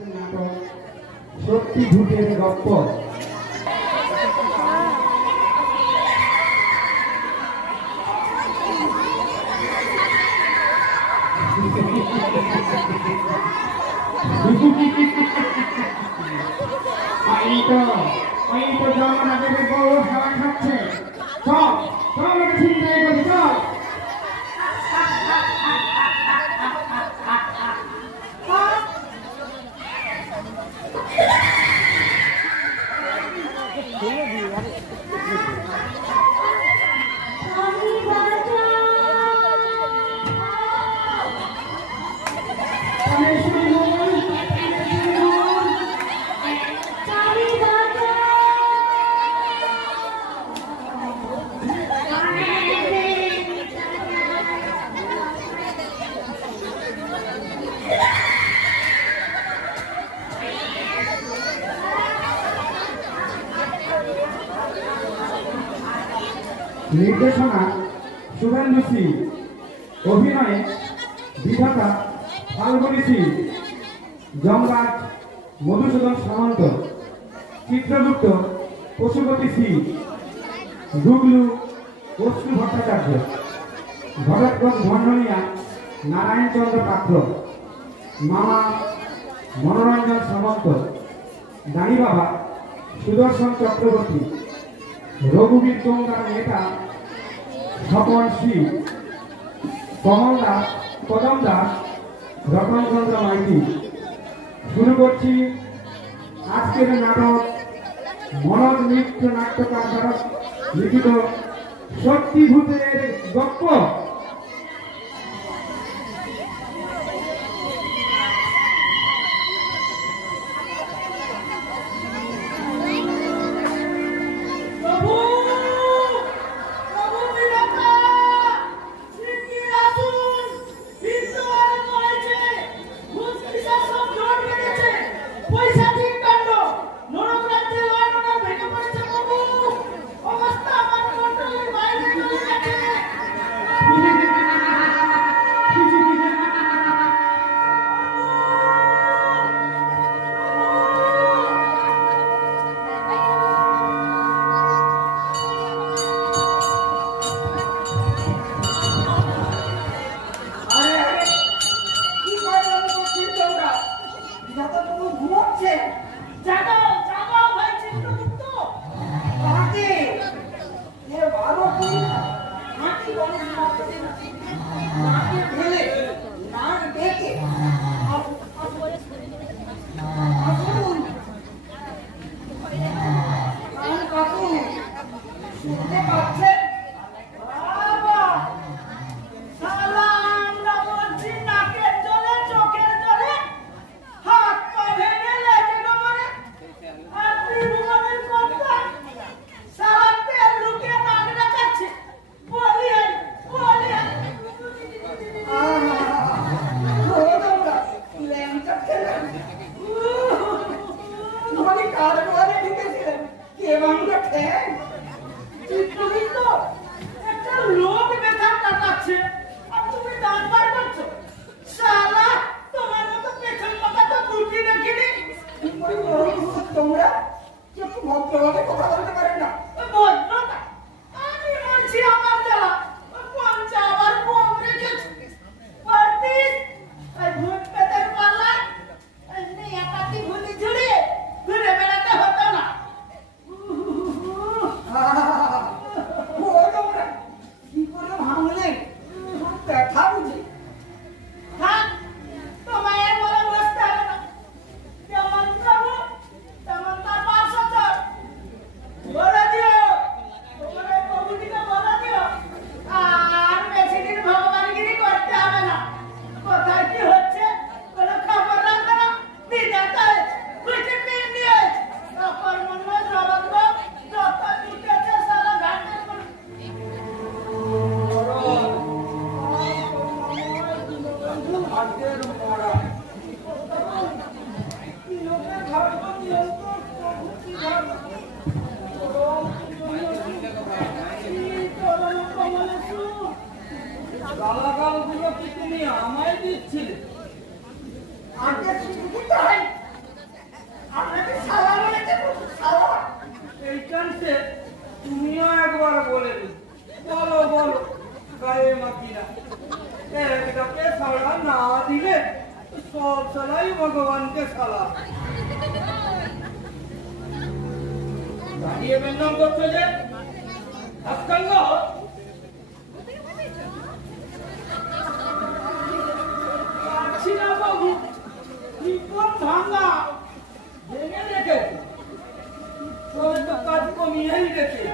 নাটক সত্যি ভূতের গপ্প। এই তো জমানা থেকে বড় সবাই খাচ্ছে। চল চল আমাকে চিন্তাই করি চল। নির্দেশনা শুভেন্দু সিং, অভিনয়ে বিধাতা ফাল্গুনী সিং, জমরাজ মধুসূদন সামন্ত, চিত্রগুপ্ত পশুপতি সিং, গুগলু অশ্রু ভট্টাচার্য, ভরতগঞ্জ ভণ্ডনিয়া নারায়ণচন্দ্র পাত্র, মামা মনোরঞ্জন সামন্ত, দানি বাবা সুদর্শন চক্রবর্তী, রঘুবীর গঙ্গার নেতা স্বপন সিং, কমল দাস, কদম দাস, রতনচন্দ্র মাইতি। শুরু করছি আজকের নাটক মনজ নৃত্য নাট্যকার দ্বারা লিখিত সত্যি ভূতের গপ্প। তোমরা একটু ভদ্রভাবে কথা বলতে পারেন না? ভদ্রতা আমি বলছি আমার জ্বালা পঞ্চা আবার কম রেখেছে পারতিস আর ভূত পেতের পাল্লায় এমনি একাতি ভুলি ঝুড়িয়ে ঘুরে বেড়াতে হতো না। তোমরা কি করে ভাঙলে ব্যথা বুঝি? থাক তোমায় আর বলে বসতে হবে না। যেমন প্রভু তেমন তার পার্শ্বচর। বলে দিও তোমরা প্রভুটিকে বলে দিও আর বেশি দিন ভগবানগিরি করতে হবে না। কোথায় কি হচ্ছে কোনো খবর রাখবে না। দিদাতে কুচি পিন দিয়ে অপর মন্য জবাব যত দিতেছে সারা ঘাটে ভাগ্যের মরা গালাগাল গুলো কি তুমি আমায় দিচ্ছিলে? আগে আপনাকে সালা বলেছে, সালা। এই চান্সে তুমিও একবার বলে দিন। বলো বলো গায়ে মাতিরা, একটাকে সালা না দিলে সব সালাই ভগবানকে সালা। দাঁড়িয়ে বেন্দম করছো যে আজকাল বাবু কোন ভাঙা ভেঙে রেখে কাজ কমিয়েই রেখে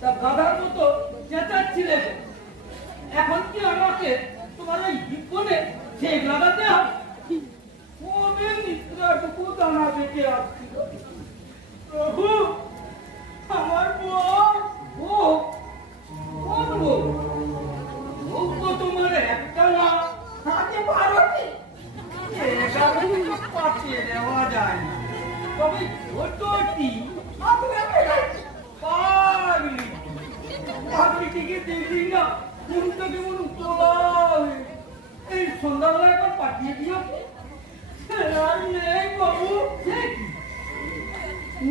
তা গাধার মতো চেঁচাচ্ছিলেন। এখন কি আমাকে তোমার ওই বিপদে ঠেক লাগাতে হবে? কবে নিদ্রাটুকু দানা বেঁকে আসছিল। প্রভু আমার বউ, বউ কোন বউ? বউ তো তোমার একটা না, হাতে 12টি। পাঠিয়ে দেওয়া যায় না, তবে ছোটটি পাগলিটিকে দেখলি না মনটা কেমন তোলা। এই সন্ধ্যাবেলা একবার পাঠিয়ে দিও। নেই বাবু,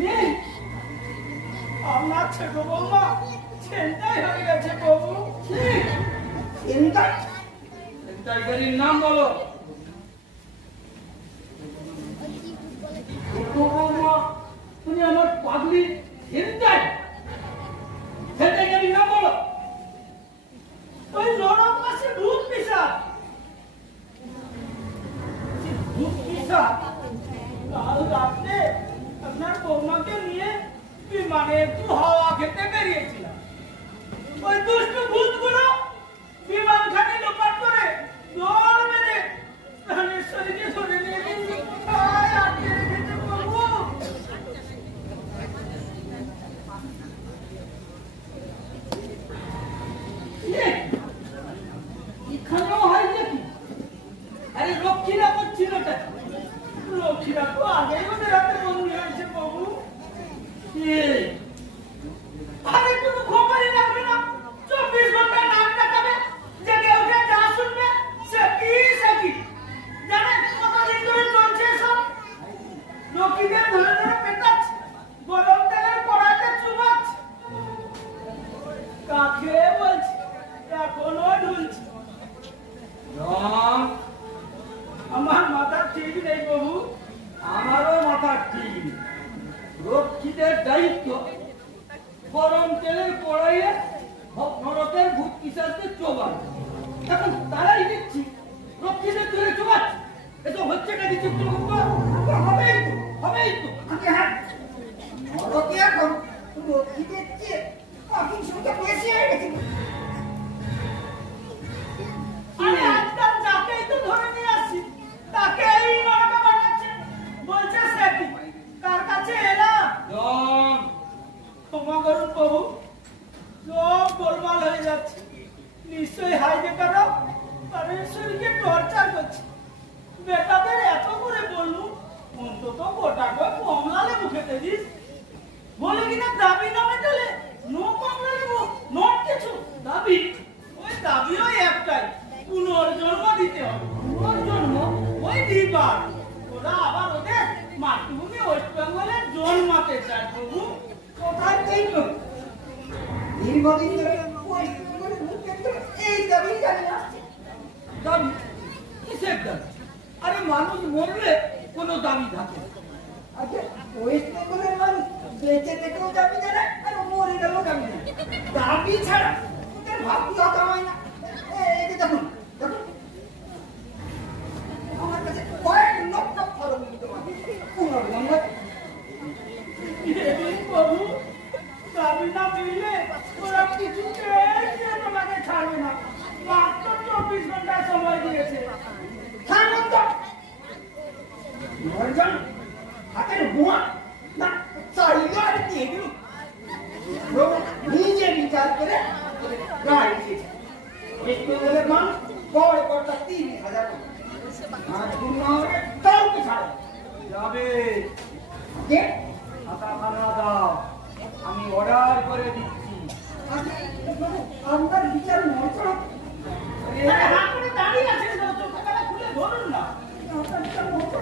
নেই। আমার ছোট বৌমা ছেনটাই হয়ে গেছে বাবু। ছেনটাইকারীর নাম বলো। ছোট বৌমা তুমি আমার পাগলি ছেনটাই, ছেনটাইকারীর নাম বলো। ওই নরম মাসে ভূত পিশাচ, ভূত পিশাচ কাল রাত্রে আপনার বৌমাকে নিয়ে বিমানে একটু হাওয়া খেতে বেরিয়েছিলাম। ওই দুষ্ট ভূতগুলো বিমানখানে লোপাট করে দৌড় মেরে প্রাণেশ্বরীকে ধরে নিয়ে গেছে। কোথায় আটকে রেখেছে প্রভু? এখানেও হয় নাকি? আরে লক্ষ্মীরা করছিলটা, লক্ষ্মীরা তো আগেই ওদের হাতে বন্দী হয়েছে প্রভু। আরে কোনো খবরই রাখবে না, 24 ঘন্টা নাম ডাকাবে, জেগে উঠে যা শুনবে সে কি জানেন কতদিন ধরে চলছে সব? লক্ষ্মীদের ধরে ধরে পেটাচ্ছে, গরম তেলের কড়াইতে চুবাচ্ছে। কাকে বলছি এখনো ঢুলছে। আমার মাথা ঠিক নেই প্রভু, আমারও মাথা ঠিক নেই। রক্ষীদের দায়িত্ব গরম তেলের কড়াইয়ে নরকের ভূত পিশাচদের চোবানো। এখন তারাই দেখছি রক্ষীদের ধরে চোবাচ্ছে। এসব হচ্ছে নাকি? চিত্রগুপ্ত হবেই তো, হবেই তো। নরকে এখন রক্ষীদের চেয়ে পাখির সংখ্যা বেশি হয়ে গেছে। আরে আজকাল যাকেই তো ধরে নিয়ে আসছি তাকেই নরকে পাঠাচ্ছে। বলছে সে কি তার কাছে এলাম। ক্ষমা করুন প্রভু, সব গোলমাল হয়ে যাচ্ছে। নিশ্চয়ই হাইজেকাররা প্রাণেশ্বরীকে টর্চার করছে। বেটাদের এত করে বললু অন্তত গোটা কমলা লেবু খেতে দিস। বলে কিনা দাবি না মেটালে নো কমলা লেবু, নোট কিছু দাবি। ওই দাবিও একটাই, পুনর্জন্ম দিতে হবে। পুনর্জন্ম ওই দিবার। ওরা আবার ওদের মাতৃভূমি ওয়েস্ট বেঙ্গলে জন্মাতে চায় প্রভু। কোথায় চাইল? দীর্ঘদিন ধরে ওয়েস্ট বেঙ্গলে এই দাবি জানি আসছে। দাবি কিসের দাবি? আরে মানুষ মরলে কোনো দাবি থাকে? আচ্ছা ওয়েস্ট বেঙ্গলের মানুষ বেঁচে থেকেও দাবি জানে আর মরে গেলেও দাবি জানে। দাবি ছাড়া ওদের ভাবতে হতে হয় না। এই যে দেখুন দেখুন আমার কাছে কয়েক লক্ষ ফলন দিতে পারে পুনর্জন্ম। প্রভু দাবি না মিললে ওরা কিছুতেই তোমাকে ছাড়বে না। মাত্র 24 ঘন্টা সময় দিয়েছে। হাতের বোয়া না চাইলে আর দিয়ে দিল। নিজে বিচার করে গাড়ি দিয়েছে। একটু বলে মানুষ গড়ে কটা 30,000 আর পুনরে কাউকে ছাড়ে যাবে। খানা দাও, আমি অর্ডার করে দিচ্ছি। আপনার বিচার মন্ত্র দাঁড়িয়ে আছে, খুলে ধরুন না। আপনার বিচার মন্ত্র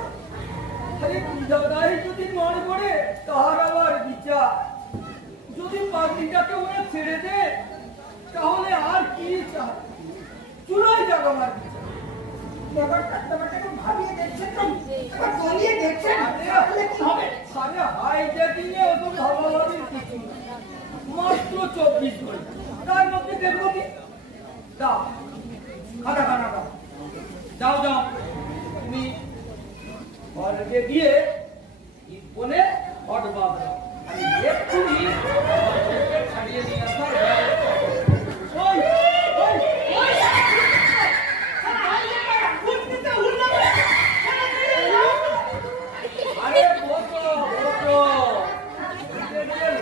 ব্যাপারটাকে ভাবিয়ে দেখছেন তো, একবার বলিয়ে দেখছেন, তাহলে কি হবে? আরে হাইজ্যাকিংয়ে অত ভাবাভাবির কিছু না। মাত্র 24 ঘন্টা, তার মধ্যে দেখবো কি? দাও খাতা খানা দাও, যাও যাও তুমি ঘরে গিয়ে বলে হট বাদ দাও। আমি এক্ষুনি ছাড়িয়ে নিয়ে আসার ওই ওই ওই আরে বসো বসো,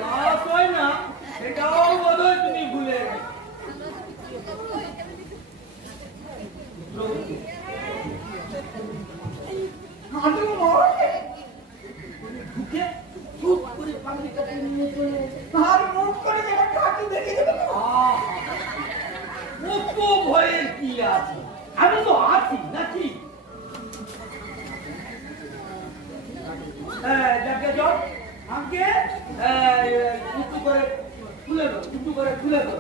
লাভ হয় না সেটাও বোধহয় তুমি ভুলে গেছো। ঢুকে চুপ করে পানিটাকে নিয়ে চলে আর মুখ করে যেটা কাকে দেখে দেবে। কত ভয়ের কি আছে, আমি তো আছি নাকি? যাকে যাও আমাকে উঁচু করে তুলে দাও, উঁচু করে তুলে দাও,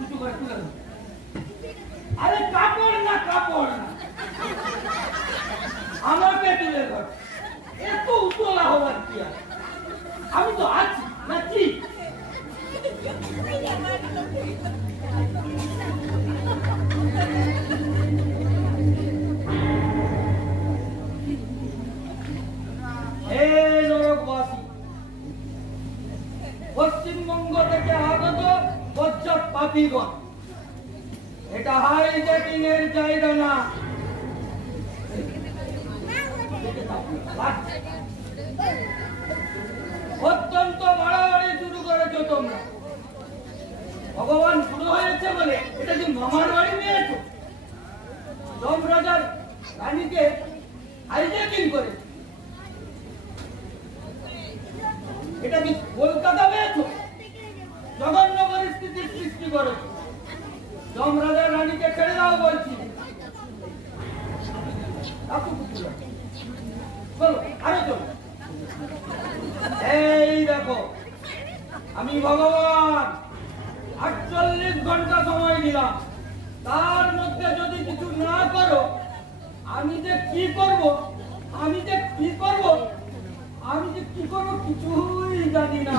উঁচু করে তুলে দাও। আরে কাপড় না কাপড় না, আমাকে তুলে দাও। এত উতলা হওয়ার কি আছে, আমি তো আছি নাকি? পশ্চিমবঙ্গ থেকে আগত বজ্জাত পাপীগণ, এটা হাইজ্যাকিং এর জায়গা না। অত্যন্ত বাড়াবাড়ি শুরু করেছো তোমরা। ভগবান শুরু হয়েছে বলে এটা কি মামার বাড়ি নিয়েছো? যমরাজার রানীকে হাইজ্যাকিং করে এটা কি কলকাতা পেয়েছো? জঘন্য পরিস্থিতির সৃষ্টি করেছো। যমরাজার রানীকে ছেড়ে দাও বলছি। চলো আরো চলো। এই দেখো, আমি ভগবান 48 ঘন্টা সময় দিলাম, তার মধ্যে যদি কিছু না করো, আমি যে কি করব, আমি যে কি করব, আমি যে কি করবো কিছুই জানি না।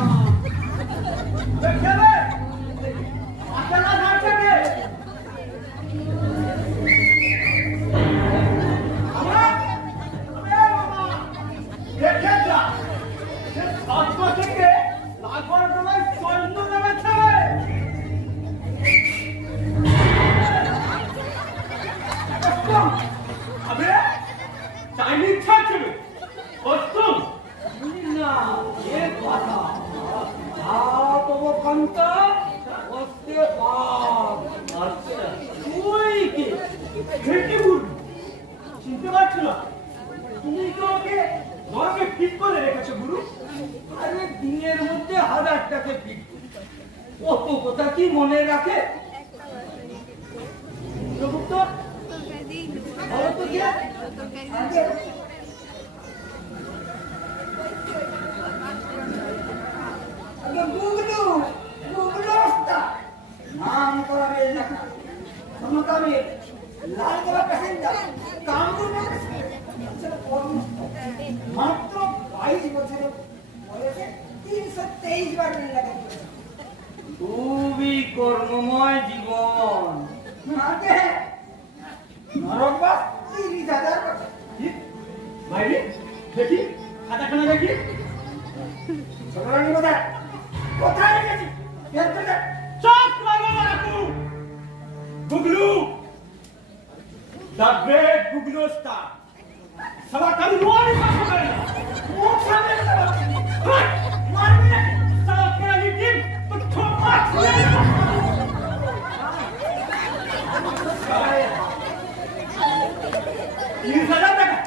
চিনতে পারছো না? তুমি তো ওকে নরকে ফিট করে রেখেছো গুরু। আরে দিনের মধ্যে 1000 টাকা ফিট, অত কথা কি মনে রাখে? প্রভুত্ব বলো তো কি গুগলু গুগলু নাম করা এলাকা সমকামে লাল করা প্যাসেঞ্জার কামরুল মাত্র 22 বছরের বয়সে 323 বার রেল লাগে। খুবই কর্মময় জীবন। নরকবাস 30,000 টাকা। বাইরে দেখি খাতাখানা দেখি। সরকারি কোথায় কোথায় রেখেছি? চুপ লাগো রাখু। গুগলু, দ্য গ্রেট গুগলু স্টার। সালা কাল নোয়ারি পাবো না। মুখ সামনে মারবি না সালা কেরানি টিম তো ঠোপাট করে। 30,000 টাকা,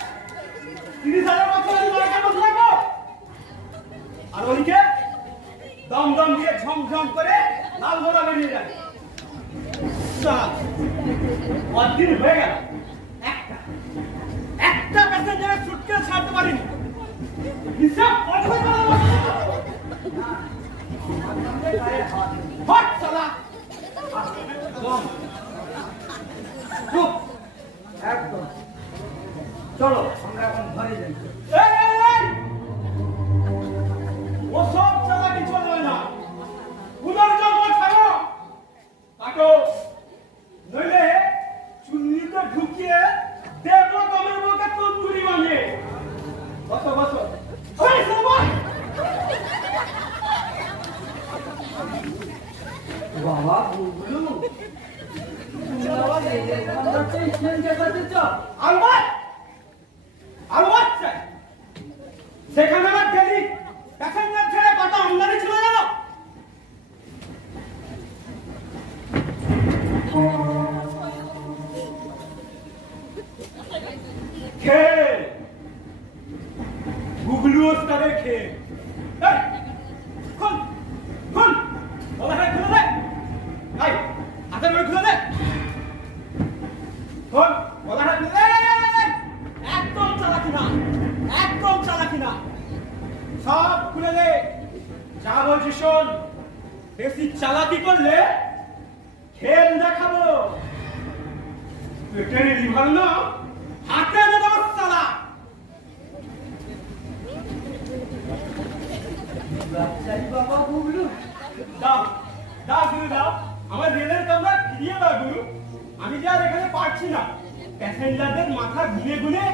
30,000 বছর মার্কা বসে লাগো। আর ওইকে দম দম দিয়ে ঝমঝম করে লাল গোলা বেরিয়ে যাবে। অদিন হয়ে গেল একটা প্যাসেঞ্জারের সুটকেস ছাড়তে পারিনি। হিসাব কঠোর করা হট সালা। চলো আমরা এখন ঘরে যাই। এই, এই, এই! ওসব চালাকি চলবে না। পুনর্জন্ম ছাড়ো, কাটো। নইলে চুন্নিতে ঢুকিয়ে দেবো তোমার মুখে তন্দুরি বানিয়ে। বসো, বসো। ওই, সবাই! বাবা বুবলু, তুমি আবার এই কনভারসেশন দেখাতে চাও? আলবাত! আলবাত চাই। সেখানে আমার ডেলি প্যাসেঞ্জার ছেড়ে কত আমদানি ছিল জানো? খেয়ে গুগলু ওস্তাদের খেয়ে। এই, খুল, খুল, গলাটা খুলে দে। এই, হাতের মুখ খুলে দে। খুল, গলাটা খুলে দে। এই, এই, এই, একদম চালাকি না, একদম চালাকি না। সব খুলে দে। যা বলছি শোন, বেশি চালাকি করলে খেল দেখাবো। পেটের লিভার না হাতে দেবো সালা। বাচ্চাই বাবা বুবলু, দাও, দাও গুরু দাও। আমার রেলের কামরা ফিরিয়ে দাও গুরু। আমি যে আর এখানে পারছি না। প্যাসেঞ্জারদের মাথা গুনে গুনে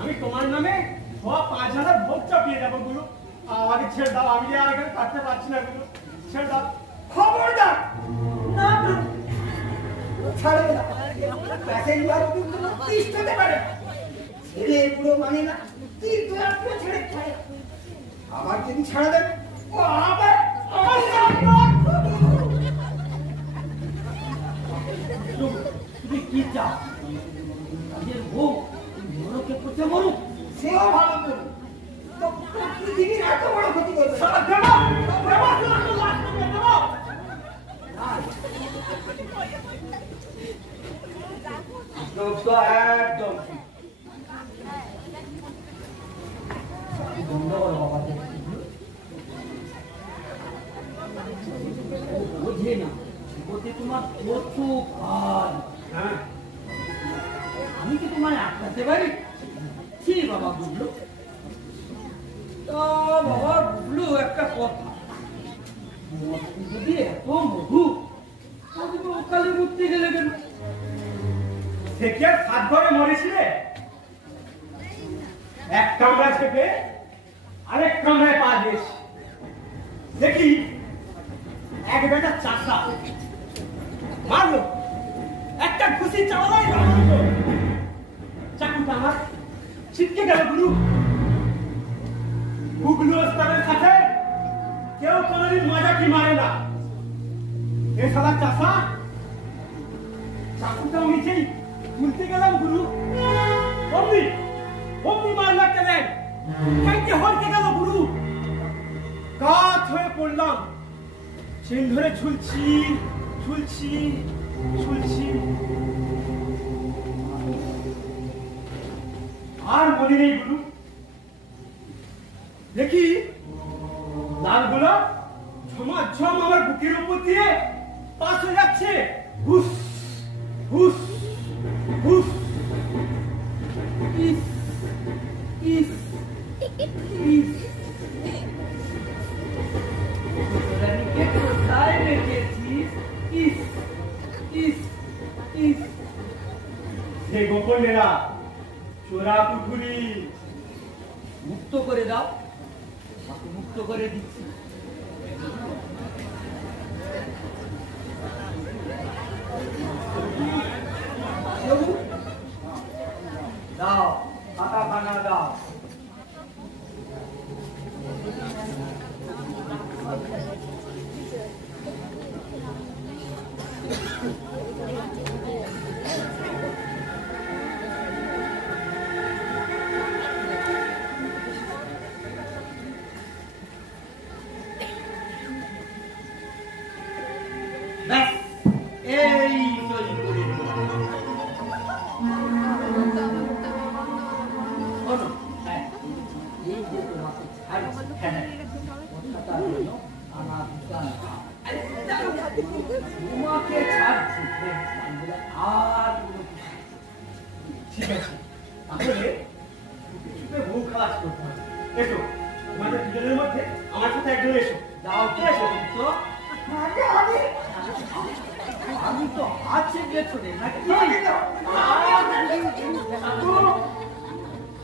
আমি তোমার নামে 5,000 ভোট চাপিয়ে যাবো গুরু। আমাকে ছেড়ে দাও, আমি যে আর এখানে কাটতে পারছি না গুরু। ছেড়ে দাও। খবরদার না গুরু, ছাড়বে না। প্যাসেঞ্জার কিন্তু তিষ্ঠতে পারে। ছেলে পুরো মানে না, কিন্তু আপনি ছেড়ে ছাড়ে। আবার যদি ছাড়া দেন, ও আবার তুমি কি চাও? কাজের বউ নরকে পড়তে মরুক? সেও ভালো করুন। তো পৃথিবীর এত বড় ক্ষতি করবে। সারা দেবো, দেবো, দেবো, দেবো। তো একদম বন্ধ করো বাবা। বুঝে না বলতে তোমার কত কাজ। হ্যাঁ, আমি কি তোমায় আটকাতে পারি? কি বাবা বুবলু? তা বাবা বুবলু, একটা কথা, যদি এত মধু কালে মুক্তি গেলে কেন? সে কি আর 7 ঘরে মরেছিলে? এক কামরা থেকে আরেক কামরায় পা দিয়েছি। দেখি এক বেটা চাষা মারলো, একটা ঘুষি চালাই মারলো। চাকুটা আমার ছিটকে গেল গুরু। গুগলু ওস্তাদের কাছে কেউ কোনোদিন মজাকি মারে না। এ শালা চাষা চাকুটা নিচেই তুলতে গেলাম গুরু, অমনি অমনি মার লাগতে দেন। কাইকে হলতে গেল গুরু। কাত হয়ে পড়লাম। চেন ধরে ঝুলছি, ঝুলছি, ঝুলছি। আর মনে নেই গুরু। দেখি লালগুলো ঝমাঝম আমার বুকের উপর দিয়ে পাস হয়ে যাচ্ছে। হুস হুস হুস। ইস ইস ইস, রানীকে কোথায় রেখেছিস? ইস ইস ইস। সে গোপনেরা চোরা পুকুরি। মুক্ত করে দাও, মুক্ত করে দিচ্ছি। দাও, খাতা খানা দাও। ব্যাস, এই সই করে দিলাম। শোনো, হ্যাঁ, এই যে তোমাকে ছাড়ছি, হ্যাঁ, কথাটা হলো আমার দোকান। তোমাকে ছাড়ছি, আর ঠিক আছে, তাহলে কাজ করতে হবে। এসো, তোমাদের দুজনের মধ্যে আমার সাথে একজন এসো। যাও কে এসো তো? আমি তো আছে গেছো রে নাকি?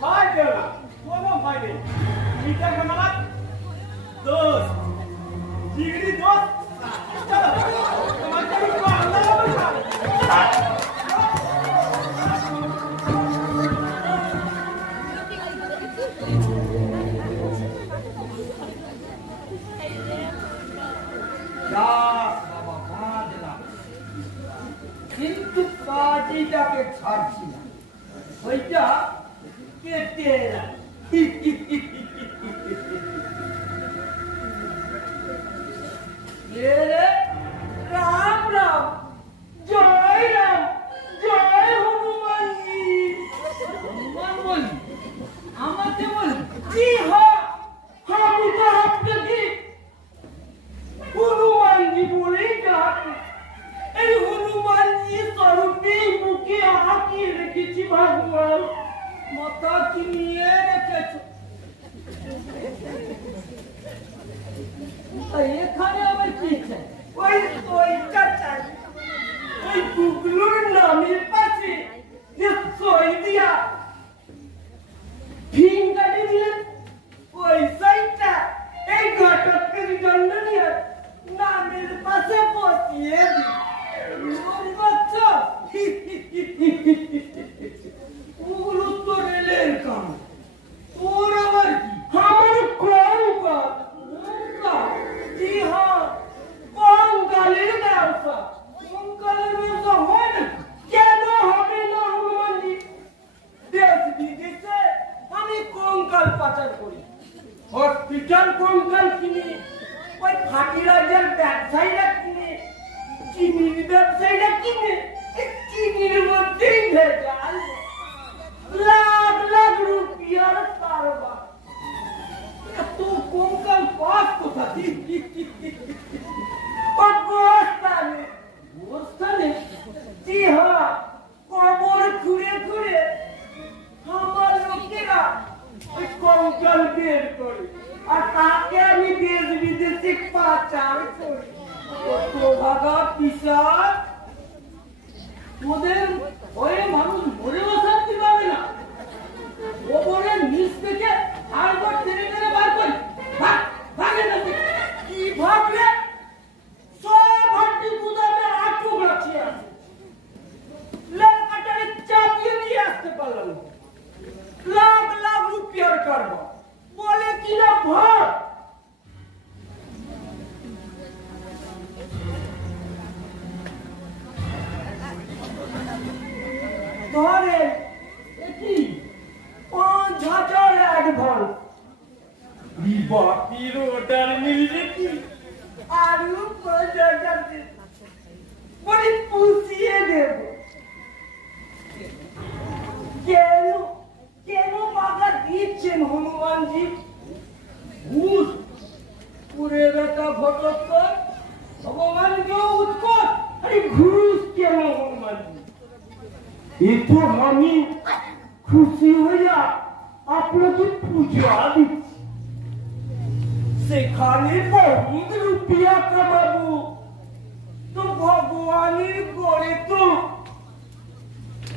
ভয় পেও না, কোনো ভয় নেই। এইটা আমার দোস্ত, জিগরি দোস্ত। চলো, তোমাকে আমি আল্লাহ কিন্তু কাজটাকে ছাড়ছি না, ওইটা কেটে রাম রাম, জয় রাম, জয় হনুমানজি। হনুমান বলি? আমাকে বলি? জি হ্যাঁ, আমি তো আপনাকে হনুমানজি বলেই ডাকি। এই হনুমানজি স্বরূপেই মুখে আঁকিয়ে রেখেছি ভগবান। মাথা কি নিয়ে রেখেছ? এখানে আবার কি চাই? ওই সইটা চাই। ওই গুগলুর নামের পাশে যে সই দিয়া ফিঙ্গারে দিলেন, ওই সইটা এই ঘটকের দণ্ডনীয় নামের পাশে বসিয়ে দিই। বাচ্চা ওগুলো তো রেলের কাম, তোর আবার কি? আমার কঙ্কাল। জি হ্যাঁ, কঙ্কালের ব্যবসা। কঙ্কালের ব্যবসা হয় না? কেন হবে না হনুমানজি? দেশ বিদেশে আমি কঙ্কাল পাচার করি, হসপিটাল কঙ্কাল কিনি, ওই ফার্টিলাইজার ব্যবসায়ীরা কিনে, চিনির ব্যবসায়ীরা কিনে, চিনির মধ্যেই ভেজাল, লাখ লাখ রুপিয়ার কারবার। এত কঙ্কাল পাস কোথা? গোস্থানে? জি হ্যাঁ, কবর খুঁড়ে খুঁড়ে আমার লোকেরা ওই কঙ্কাল বের করে, আর তাকে আমি দেশ বিদেশে পাচার করি। কত ভাগা পিসাচ! ওদের ভয়ে মানুষ মরেও শান্তি পাবে না। কবরের নিচ থেকে আরবার টেনে টেনে বার করি। ভাগে না কি ভাবলে? সব হাড্ডি গুদামে আটক রাখিয়ে আছে, লাল কাটারে চাপিয়ে নিয়ে আসতে পারলাম না। লাখ লাখ রুপিয়ার কারবার, বলে কিনা ভয়। ধরে কি 5,000 অ্যাডভান্স, বাকির অর্ডার মিলবে কি? আরো 5,000 বলি পুষিয়ে দেব। কেন কেন বাধা দিচ্ছেন হনুমানজি? ঘুষ পুরে বেটা ঘটক ভগবানকেও উৎকট, আরে ঘুষ কেন হনুমানজি? এতো আমি খুশি হইয়া আপনাকে পূজা দিচ্ছি, সেখানে বহুত রুপিয়া কামাবো, তো ভগবানের গড়ে তো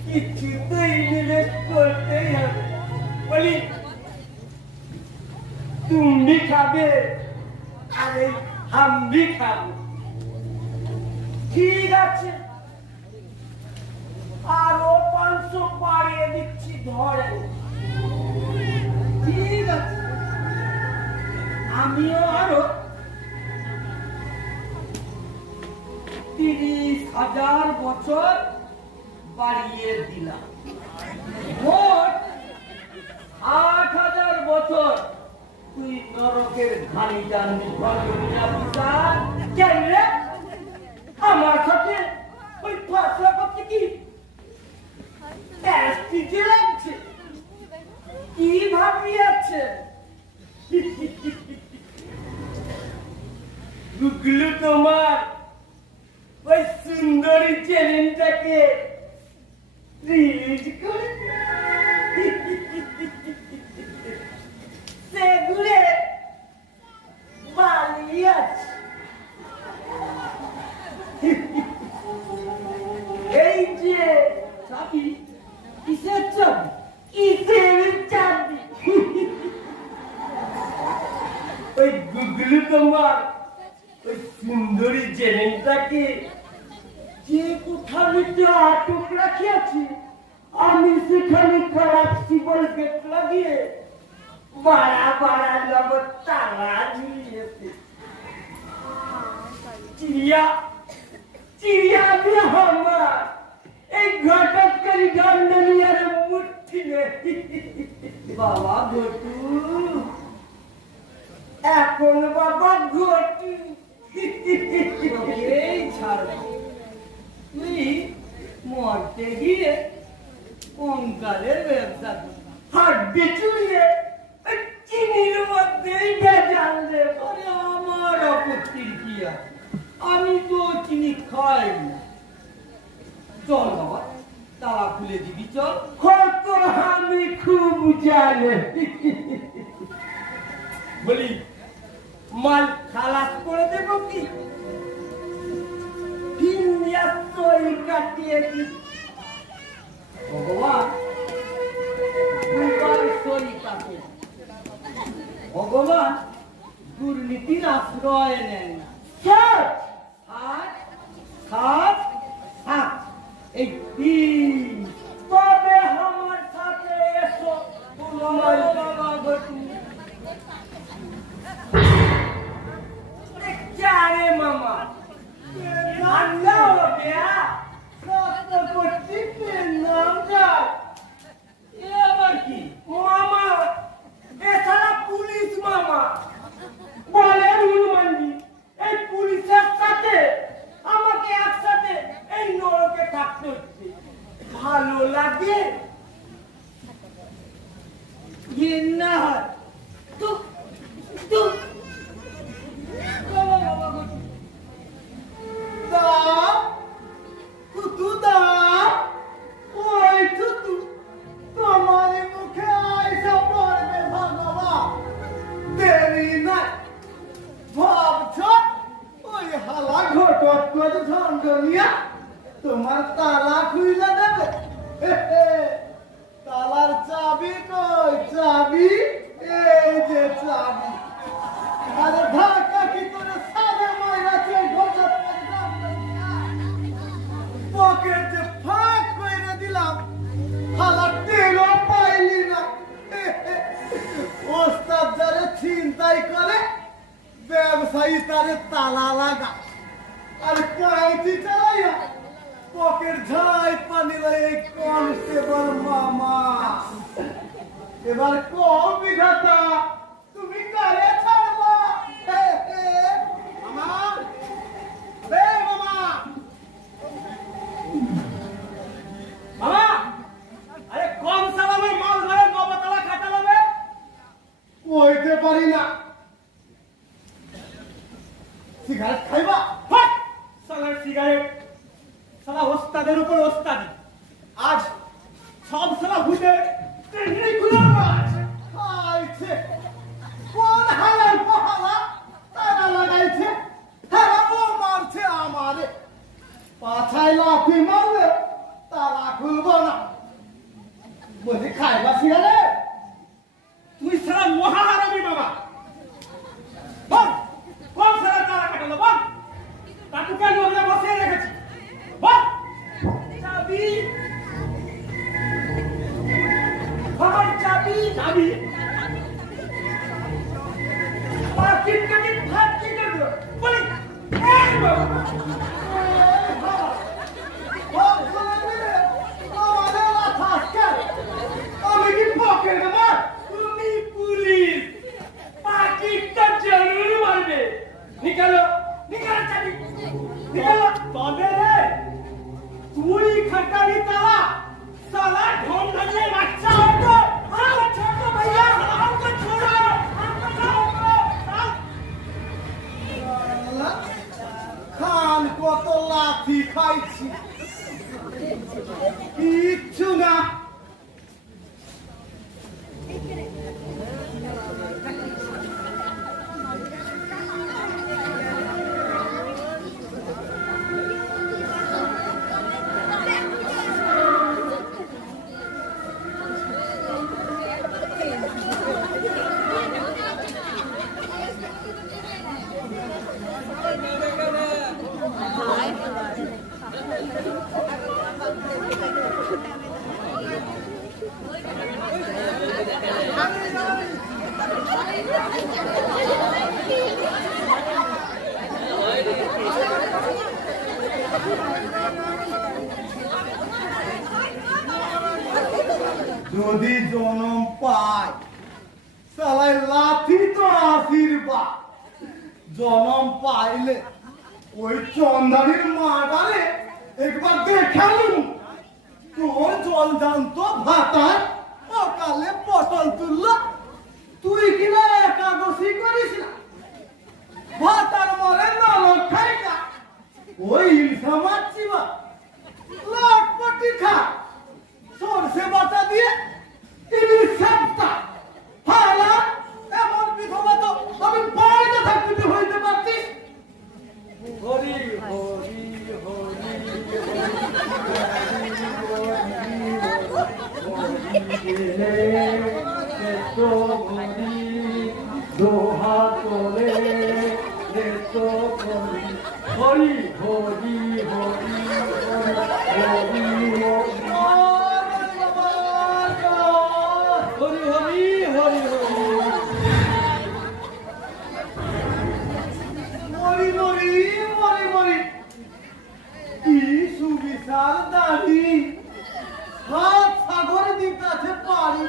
কিছুতেই নিবেশ করতেই হবে। বলি তুমি খাবে, আরে আমি খাবো। ঠিক আছে, আরো 500 বাড়িয়ে দিচ্ছি, ধরেন। ঠিক আছে, আমিও আরো 30,000 বছর বাড়িয়ে দিলাম, মোট 8,000 বছর তুই নরকের ঘানি জানবি। কেন রে আমার সাথে ওই ফসলা করতে কি লাগছে? কি ভাবিয়াছে? গুগলু তোমার ওই সুন্দরী চ্যানেলটাকে রিলিজ করে দূরে বালি আছে। এই যে চাবি কিসের চাবি? কিসের চাবি? ওই গুগলু তোমার ওই সুন্দরী জেনেটাকে যে কোঠালিতে আটক রাখিয়াছি, আমি সেখানে খারাপ শিবল গেট লাগিয়ে বাড়া বাড়া লব তালা ঝুলিয়েছে। চিড়িয়া চিড়িয়া দিয়ে আমার এই ঘটক করি গন্ডনিয়ার মুঠি বাবা ঘটু, এখন বাবা ঘটু এই ছাড়। তুই মরতে গিয়ে কঙ্কালের ব্যবসা করবি। হাড্ডি চুড়িয়ে চিনির মধ্যেই ভেজাল দেব। আরে আমার আপত্তির কি আছে? আমি তো চিনি খাই না। চল বাবা, তালা খুলে দিবি, চল। কত আমি খুব জানে। বলি মাল খালাস করে দেব কি? সই কাটিয়ে দি। ভগবান দুবার সই কাটে। ভগবান দুর্নীতির আশ্রয় নেন না। সাত আর সাত সাত এই তিন। তবে আমার সাথে এসো তোমার বাবা ঘটু। क्या रे मामा नाम हो गया सब कुछ के नाम का এ আবার কি? मामा ये साला पुलिस मामा বলে হনুমানজি এই পুলিশের সাথে আমাকে একসাথে এই নরকে থাকতে হচ্ছে ভালো লাগে ये ना तू तू বাবা বাবা গো। দা তুতু দা ওই তুতু তোমার মুখে আইসা পড়বে ভগবান দেরি নাই ভাবছ ওই হালা ঘটক করে ঝঞ্ঝনিয়া তোমার তালা খুইলা দেবে তালার চাবি কই চাবি এই যে চাবি আরে ধাক্কা কি করে সাদে মাইরাছে ঘটক পকেটে ফাঁক করে দিলাম হালা টেরও পাইলি না ওস্তাদ যারে চিন্তাই করে ব্যবসায়ী তারে তালা লাগা আর কাইতি চালাইয়া পকেট ঝাই পানি লাগে কনস্টেবল মামা এবার কম বিধাতা তুমি কারে ছাড়বা মামা রে মামা মামা আরে কম সালামের মাল ধরে নবতলা খাটা লবে কইতে পারি না সিগারেট খাইবা হট সালার সিগারেট সালা ওস্তাদের উপর ওস্তাদি আজ সব সালা হুদে টেকনিক খুলে আজ খাইছে কোন হালাল মহালা তারা লাগাইছে হ্যাঁ ও মারছে আমারে পাছাই লাফি মারলে তারা খুলব না বলি খাইবা সিগারেট তুই সারা মহাহারামি বাবা বল কোন সারা তারা কাটালো বল তাকে কেন আমরা বসিয়ে রেখেছি বল চাবি আমার চাবি চাবি পাকিট কাটি ভাত কি করলো বলি এই বাবা এই বাবা বল বলে আমারে মাথা আজকাল আমি কি পকেট দেবো তুমি পুলিশ পাকিটটা জরুর মারবে নিকালো নিকালো চাবি নিকালো তবে রে তুই খাটালি তালা साला ढोल बजने बच्चा हो हाँ छोड़ो भैया हमको छोड़ो हमको छोड़ो खान को तो लाठी खाई किच्छु ना যদি জনম পায় সালাই লাথি তো আশীর্বাদ। জনম পাইলে ওই চন্দানির মাটারে একবার দেখালুম। তোর জল জানত ভাতার অকালে পটল তুলল, তুই কিনা একাদশী করিস না। ভাতার মরে নরক খাই না, ওই ইলসা মারছি বা লাটপটি খা। সরষে বাটা দিয়ে ইলিশ সাপটা হালা এমন বিধবা তো আমি বাড়িতে থাকতে হইতে পারতিস। হরি হরি হরি দোহা তোলে হরি হরি হরি হরি হরি হরি মরি মরি মরি মরি কি সুবিশাল দাড়ি, হাত সাগর দিতে পারি।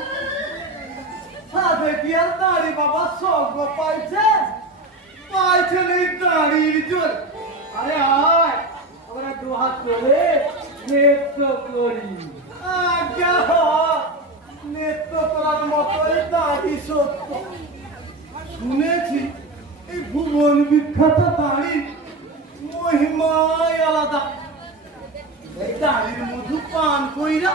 সাথে কি আর দাড়ি বাবা স্বর্গ পাইছে, পাইছে নেই দাড়ির জোর। আরে আয় আমরা দু হাত ধরে নৃত্য করি। আজ্ঞা নৃত্য করার মতোই দাড়ি সত্য। শুনেছি এই ভুবন বিখ্যাত দাড়ি মহিমাই আলাদা। এই দাড়ির মধু পান কইরা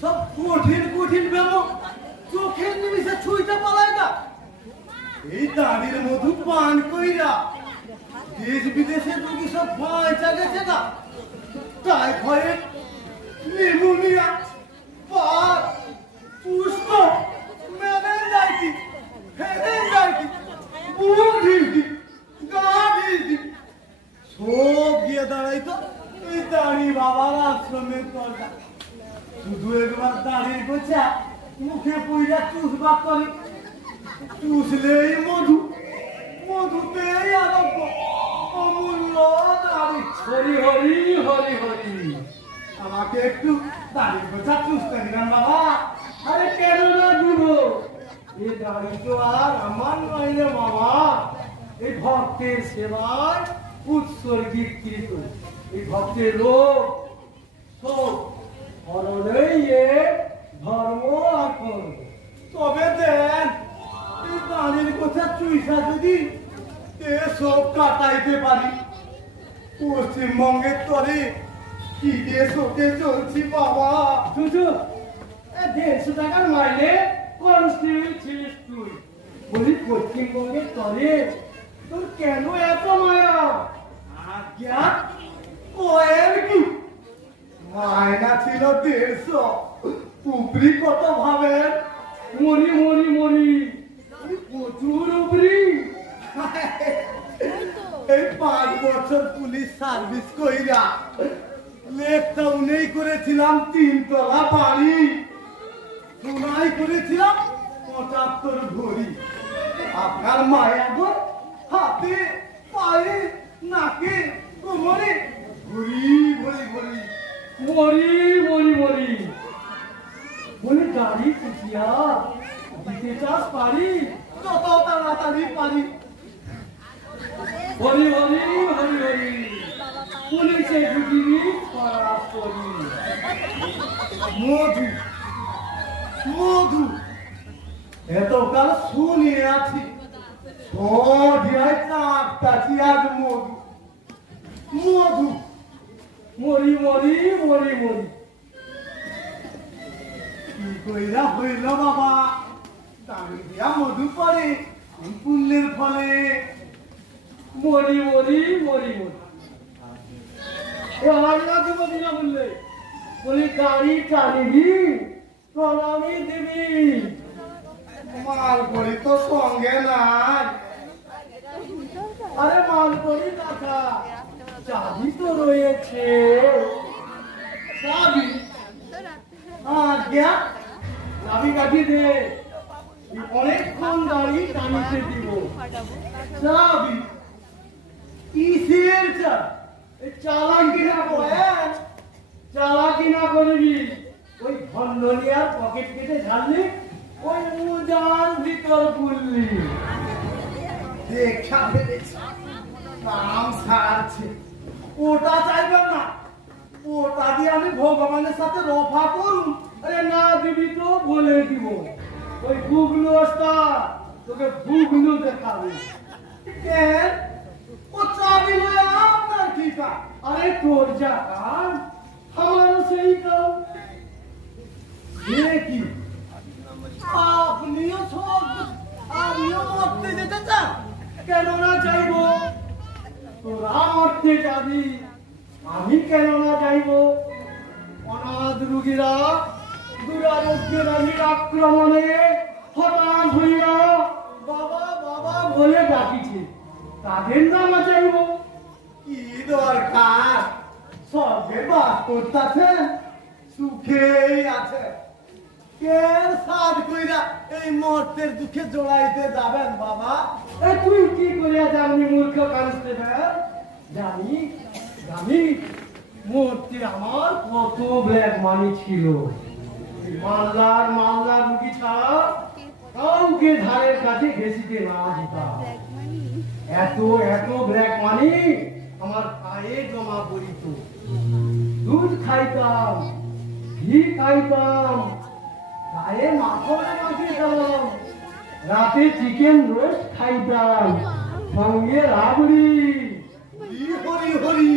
সব কঠিন কঠিন ব্যামো চোখের নিমিষে ছুঁইতে পালায় না। এই দাড়ির মধু পান কইরা দেশ বিদেশের রোগী সব বাঁচা গেছে না। টাইফয়েড, নিউমোনিয়া, পাত, পুষ্ট, মেনিনজাইটিস, হেরিনজাইটিস, বুড়িটি, গাড়িটি সব গিয়ে দাঁড়াইতো এই দাড়ি বাবার আশ্রমের দরজা। শুধু একবার দাঁড়িয়ে গোছা মুখে পইরা চুষবা করে, চুষলেই মধু, মধুতেই আরম্ভ অমূল্য দাড়ি। হরি হরি হরি হরি আমাকে একটু দাড়ি গোছা চুষতে দিলাম বাবা। আরে কেন না দিব, এই দাড়ি তো আর আমার নয় রে বাবা। এই ভক্তের সেবায় উৎসর্গীকৃত। এই ভক্তের রোগ শোক হরণেই এর ধর্ম এখন। তবে দেন এই দাড়ির গোছা চুইসা যদি সব কাটাইতে পারি, পশ্চিমবঙ্গের তরে কি দিয়ে শোকে চলছি বাবা। শুধু 150 টাকার মাইনে কনস্টেবল ছিলিস তুই, বলি পশ্চিমবঙ্গের তরে তোর কেন এত মায়া? আজ্ঞা কয়ের কি মায়না ছিল 150, উপরি কত ভাবেন? মরি মরি মরি প্রচুর উপরি। এই 5 বছর পুলিশ সার্ভিস কইরা লেক টাউনেই করেছিলাম 3 তলা বাড়ি, সোনাই করেছিলাম 75 ভরি। আপনার মায়া গো হাতে পায়ে নাকে কোমরে ভরি ভরি ভরি। মরি মরি মরি বলি গাড়ি কুটিয়া দিতে চাস পারি? যত তাড়াতাড়ি পারি। হরি হরি হরি হরি পুলিশে ঢুকিবি করা করি। মধু মধু এতকাল শুনিয়ে আছি, সদিয়ায় কাঁপতাছি আজ মধু মধু। মরি মরি মরি মরি কি কইরা হইল বাবা, দাঁড়ি দিয়া মধু পড়ে পুণ্যের ফলে। মরি মরি মরি মরি হাড়না দিব দিনা বললে বলি গাড়ি টানিবি প্রণামী দিবি। মাল করি তো সঙ্গে নাই। আরে মাল করি টাকা চাবি তো রয়েছে। চাবি? আজ্ঞা চাবি কাটি দে, অনেকক্ষণ দাঁড়ি টানিতে দিব। চাবি কিসের চাবি? চালাকি না করেন, চালাকি না করবি। ওই ভন্ডলিয়ার পকেট কেটে ঝাড়লি, ওই মুজার ভিতর পুরলি। দেখা ফেলেছি, নাম ছাড়ছে। ওটা চাইবেন না, ওটা দিয়ে আমি ভগবানের সাথে রফা করুন। আরে না দিবি তো বলে দিব, ওই গুগলু ওস্তাদ তোকে গুগলু দেখাবে। কেন ও চাবি লয়ে আপনার কি কাজ? আরে তোর যা কাজ আমারও সেই কাজ। সে কি আপনিও সব, আমিও মরতে যেতে চান? কেন না চাইবো? তোরা মরতে যাবি, আমি কেন না যাইবো? অনাথ রুগীরা দুরারোগ্য রানীর আক্রমণে হঠাৎ হইয়া বাবা বাবা বলে ডাকিছে, তাদের নাম চাইব। কি দরকার? সবে বাস করতেছে, সুখেই আছে। কেন সাদ কইরা এই মুহূর্তের দুঃখে জড়াইতে যাবেন বাবা? তুই কি করিয়া জানবি মূর্খ কনস্টেবল? জানি জানি মুহূর্তে আমার কত ব্ল্যাক মানি ছিল। মালদার রুগী ছাড়া কাউকে ধারের কাছে ঘেঁষিতে না দিতাম। এত ব্ল্যাক মানি আমার পায়ে জমা করিত। দুধ খাইতাম, ঘি খাইতাম, গায়ে মাখন মাখিতাম, রাতে চিকেন রোস্ট খাইতাম, সঙ্গে রাবড়ি। হরি হরি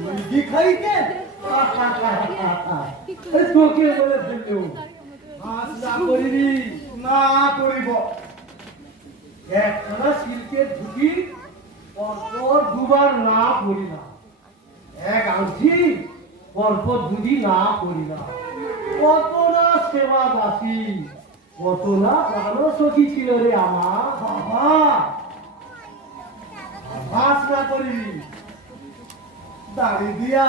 মুরগি খাইতে তোকে বলে ফেললো। হাস না করিবি, না করিব। একখানা সিল্কের ধুতি পরপর দুবার না করি না, এক আংটি পরপর দুদি না করি না। কত না সেবা দাসী, কত না প্রাণ সখী ছিল রে আমার। বাবা হাস না করিবি। দাড়ি দিয়া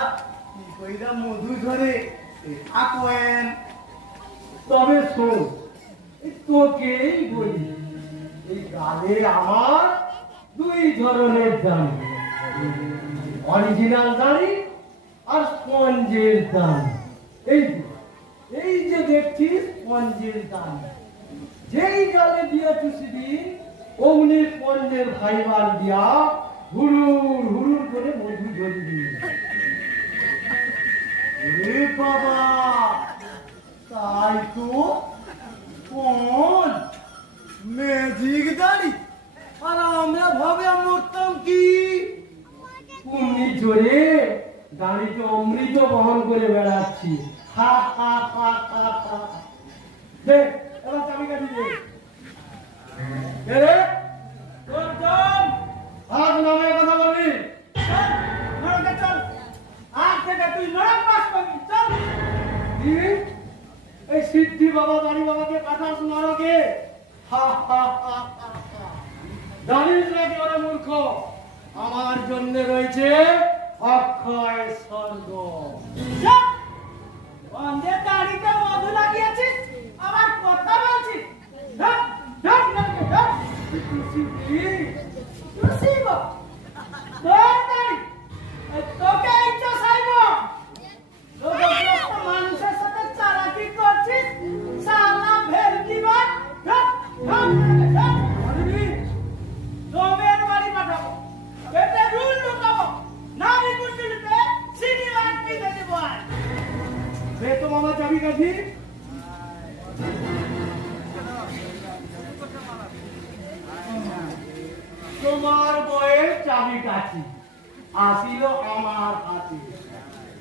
কি কইরা মধু ধরে থাকেন। তবে শোন, তোকেই বলি, এই গালে আমার দুই ধরনের দাড়ি, অরিজিনাল দাড়ি আর স্পঞ্জের দাড়ি। এই যে দেখছিস স্পঞ্জের দাড়ি, যেই গালে দিয়ে চুষিবি অমনি স্পঞ্জের ফাইবার দিয়া হুড়ুর হুড়ুর করে মধু ঝরবি। রে বাবা, তাই তো কোন ম্যাজিক দাড়ি। আর আমরা ভাবে মরতাম কি কুমনি জোরে দাড়িতে অমৃত বহন করে বেড়াচ্ছি। হা হা হা হা হা। দে এবার চাবিকাঠি দে। রে তোর জম হাত নামে কথা বলবি। নরকে চল, আজ থেকে তুই নরক বাস করবি। চল। এই সিদ্ধি বাবা দাড়ি বাবাকে পাঠাস নরকে? হা হা হা হা হা। জানিস নাকি ওরে মূর্খ, আমার জন্য রয়েছে অক্ষয় স্বর্গ। চল। বন্ধের দাড়িতে মধু লাগিয়েছিস, আবার কথা বলছিস। ঢক, ঢক, নরকে ঢক। তুসিব, তোর দাড়ি, তোকে ইচ্ছা চাইব। রোগগ্রস্ত মানুষের সাথে চালাকি করছিস, সালা ভেলকিবাজ। ঢক, ঢক, ঢক। জমের বাড়ি পাঠাবো, পেটে রুল ঢুকাবো, নারী কুণ্ডলিতে সিঁড়ি লাটকি দিয়ে দেবো। দে তো মামা চাবিকাঠি। তোমার বইয়ের চাবিকাঠি আসিল আমার হাতে।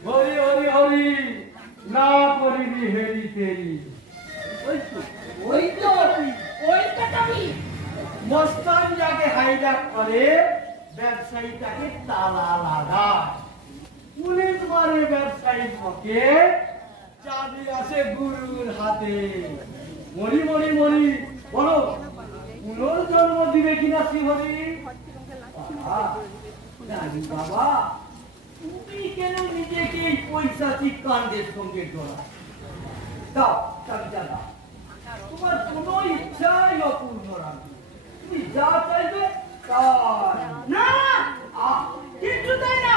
হরি হরি হরি, না করিবি হেরি ফেরি। ওই তো চাবি। মস্তান যাকে হাইজ্যাক করে ব্যবসায়ীটাকে তালা লাগায়। পুলিশ মারে ব্যবসায়ীর পক্ষে, চাবি আসে গুরুর হাতে। মরি মরি মরি বলো, পুনর্জন্ম দিবে কিনা শ্রীহরি? জানি বাবা, তুমি কেন নিজেকে এই পৈশাচিক কাণ্ডের সঙ্গে জড়াও? দাও চাবিটা দাও। তোমার কোনো ইচ্ছাই অপূর্ণ রাখবে, তুমি যা চাইবে তাই। না, কিচ্ছু তাই না।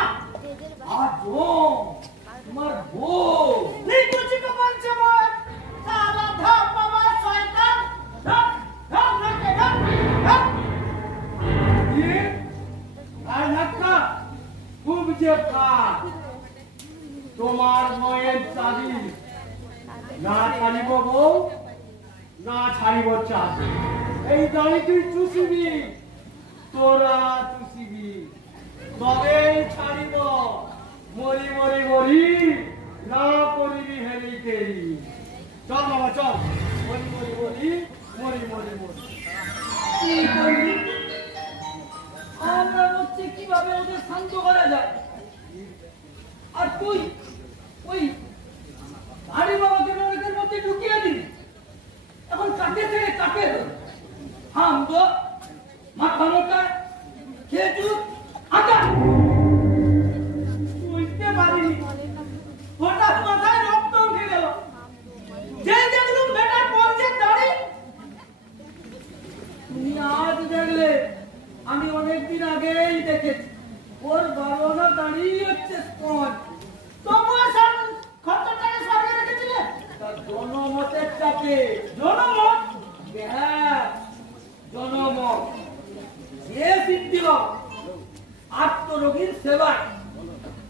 বুঝে থাক, তোমার ময়ের চাবি না ছাড়িব বউ, না ছাড়িব চাবি। এই দাঁড়ি তুই চুষিবি, তোরা চুষিবি, তবেই ছাড়িব। মরি মরি মরি, না করিবি হেরি তেরি। চল বাবা চল, মরি মরি মরি, মরি মরি মরি। কি করবি? আমরা হচ্ছে কিভাবে ওদের শান্ত করা যায়? আর তুই ওই হাড়ি বাবাকে নরকের মধ্যে ঢুকিয়ে দিবি। এখন কাকে থেকে কাকে হাম তো মাথা মোটা খেজুর আটা বুঝতে পারিনি, হঠাৎ মাথায় রক্ত উঠে গেল। যে দেখলুম বেটার পঞ্চের দাড়ি। তুমি আজ দেখলে, আমি অনেকদিন আগেই দেখেছি ওর বাবানা দাঁড়িয়ে হচ্ছে স্পঞ্জ। তবুও সব খরচাটাকে সরিয়ে রেখেছিলেন। তার জনমতের চাপে। জনমত হ্যাঁ, জনমত। যে সিদ্ধিলাম আত্মরোগীর সেবায়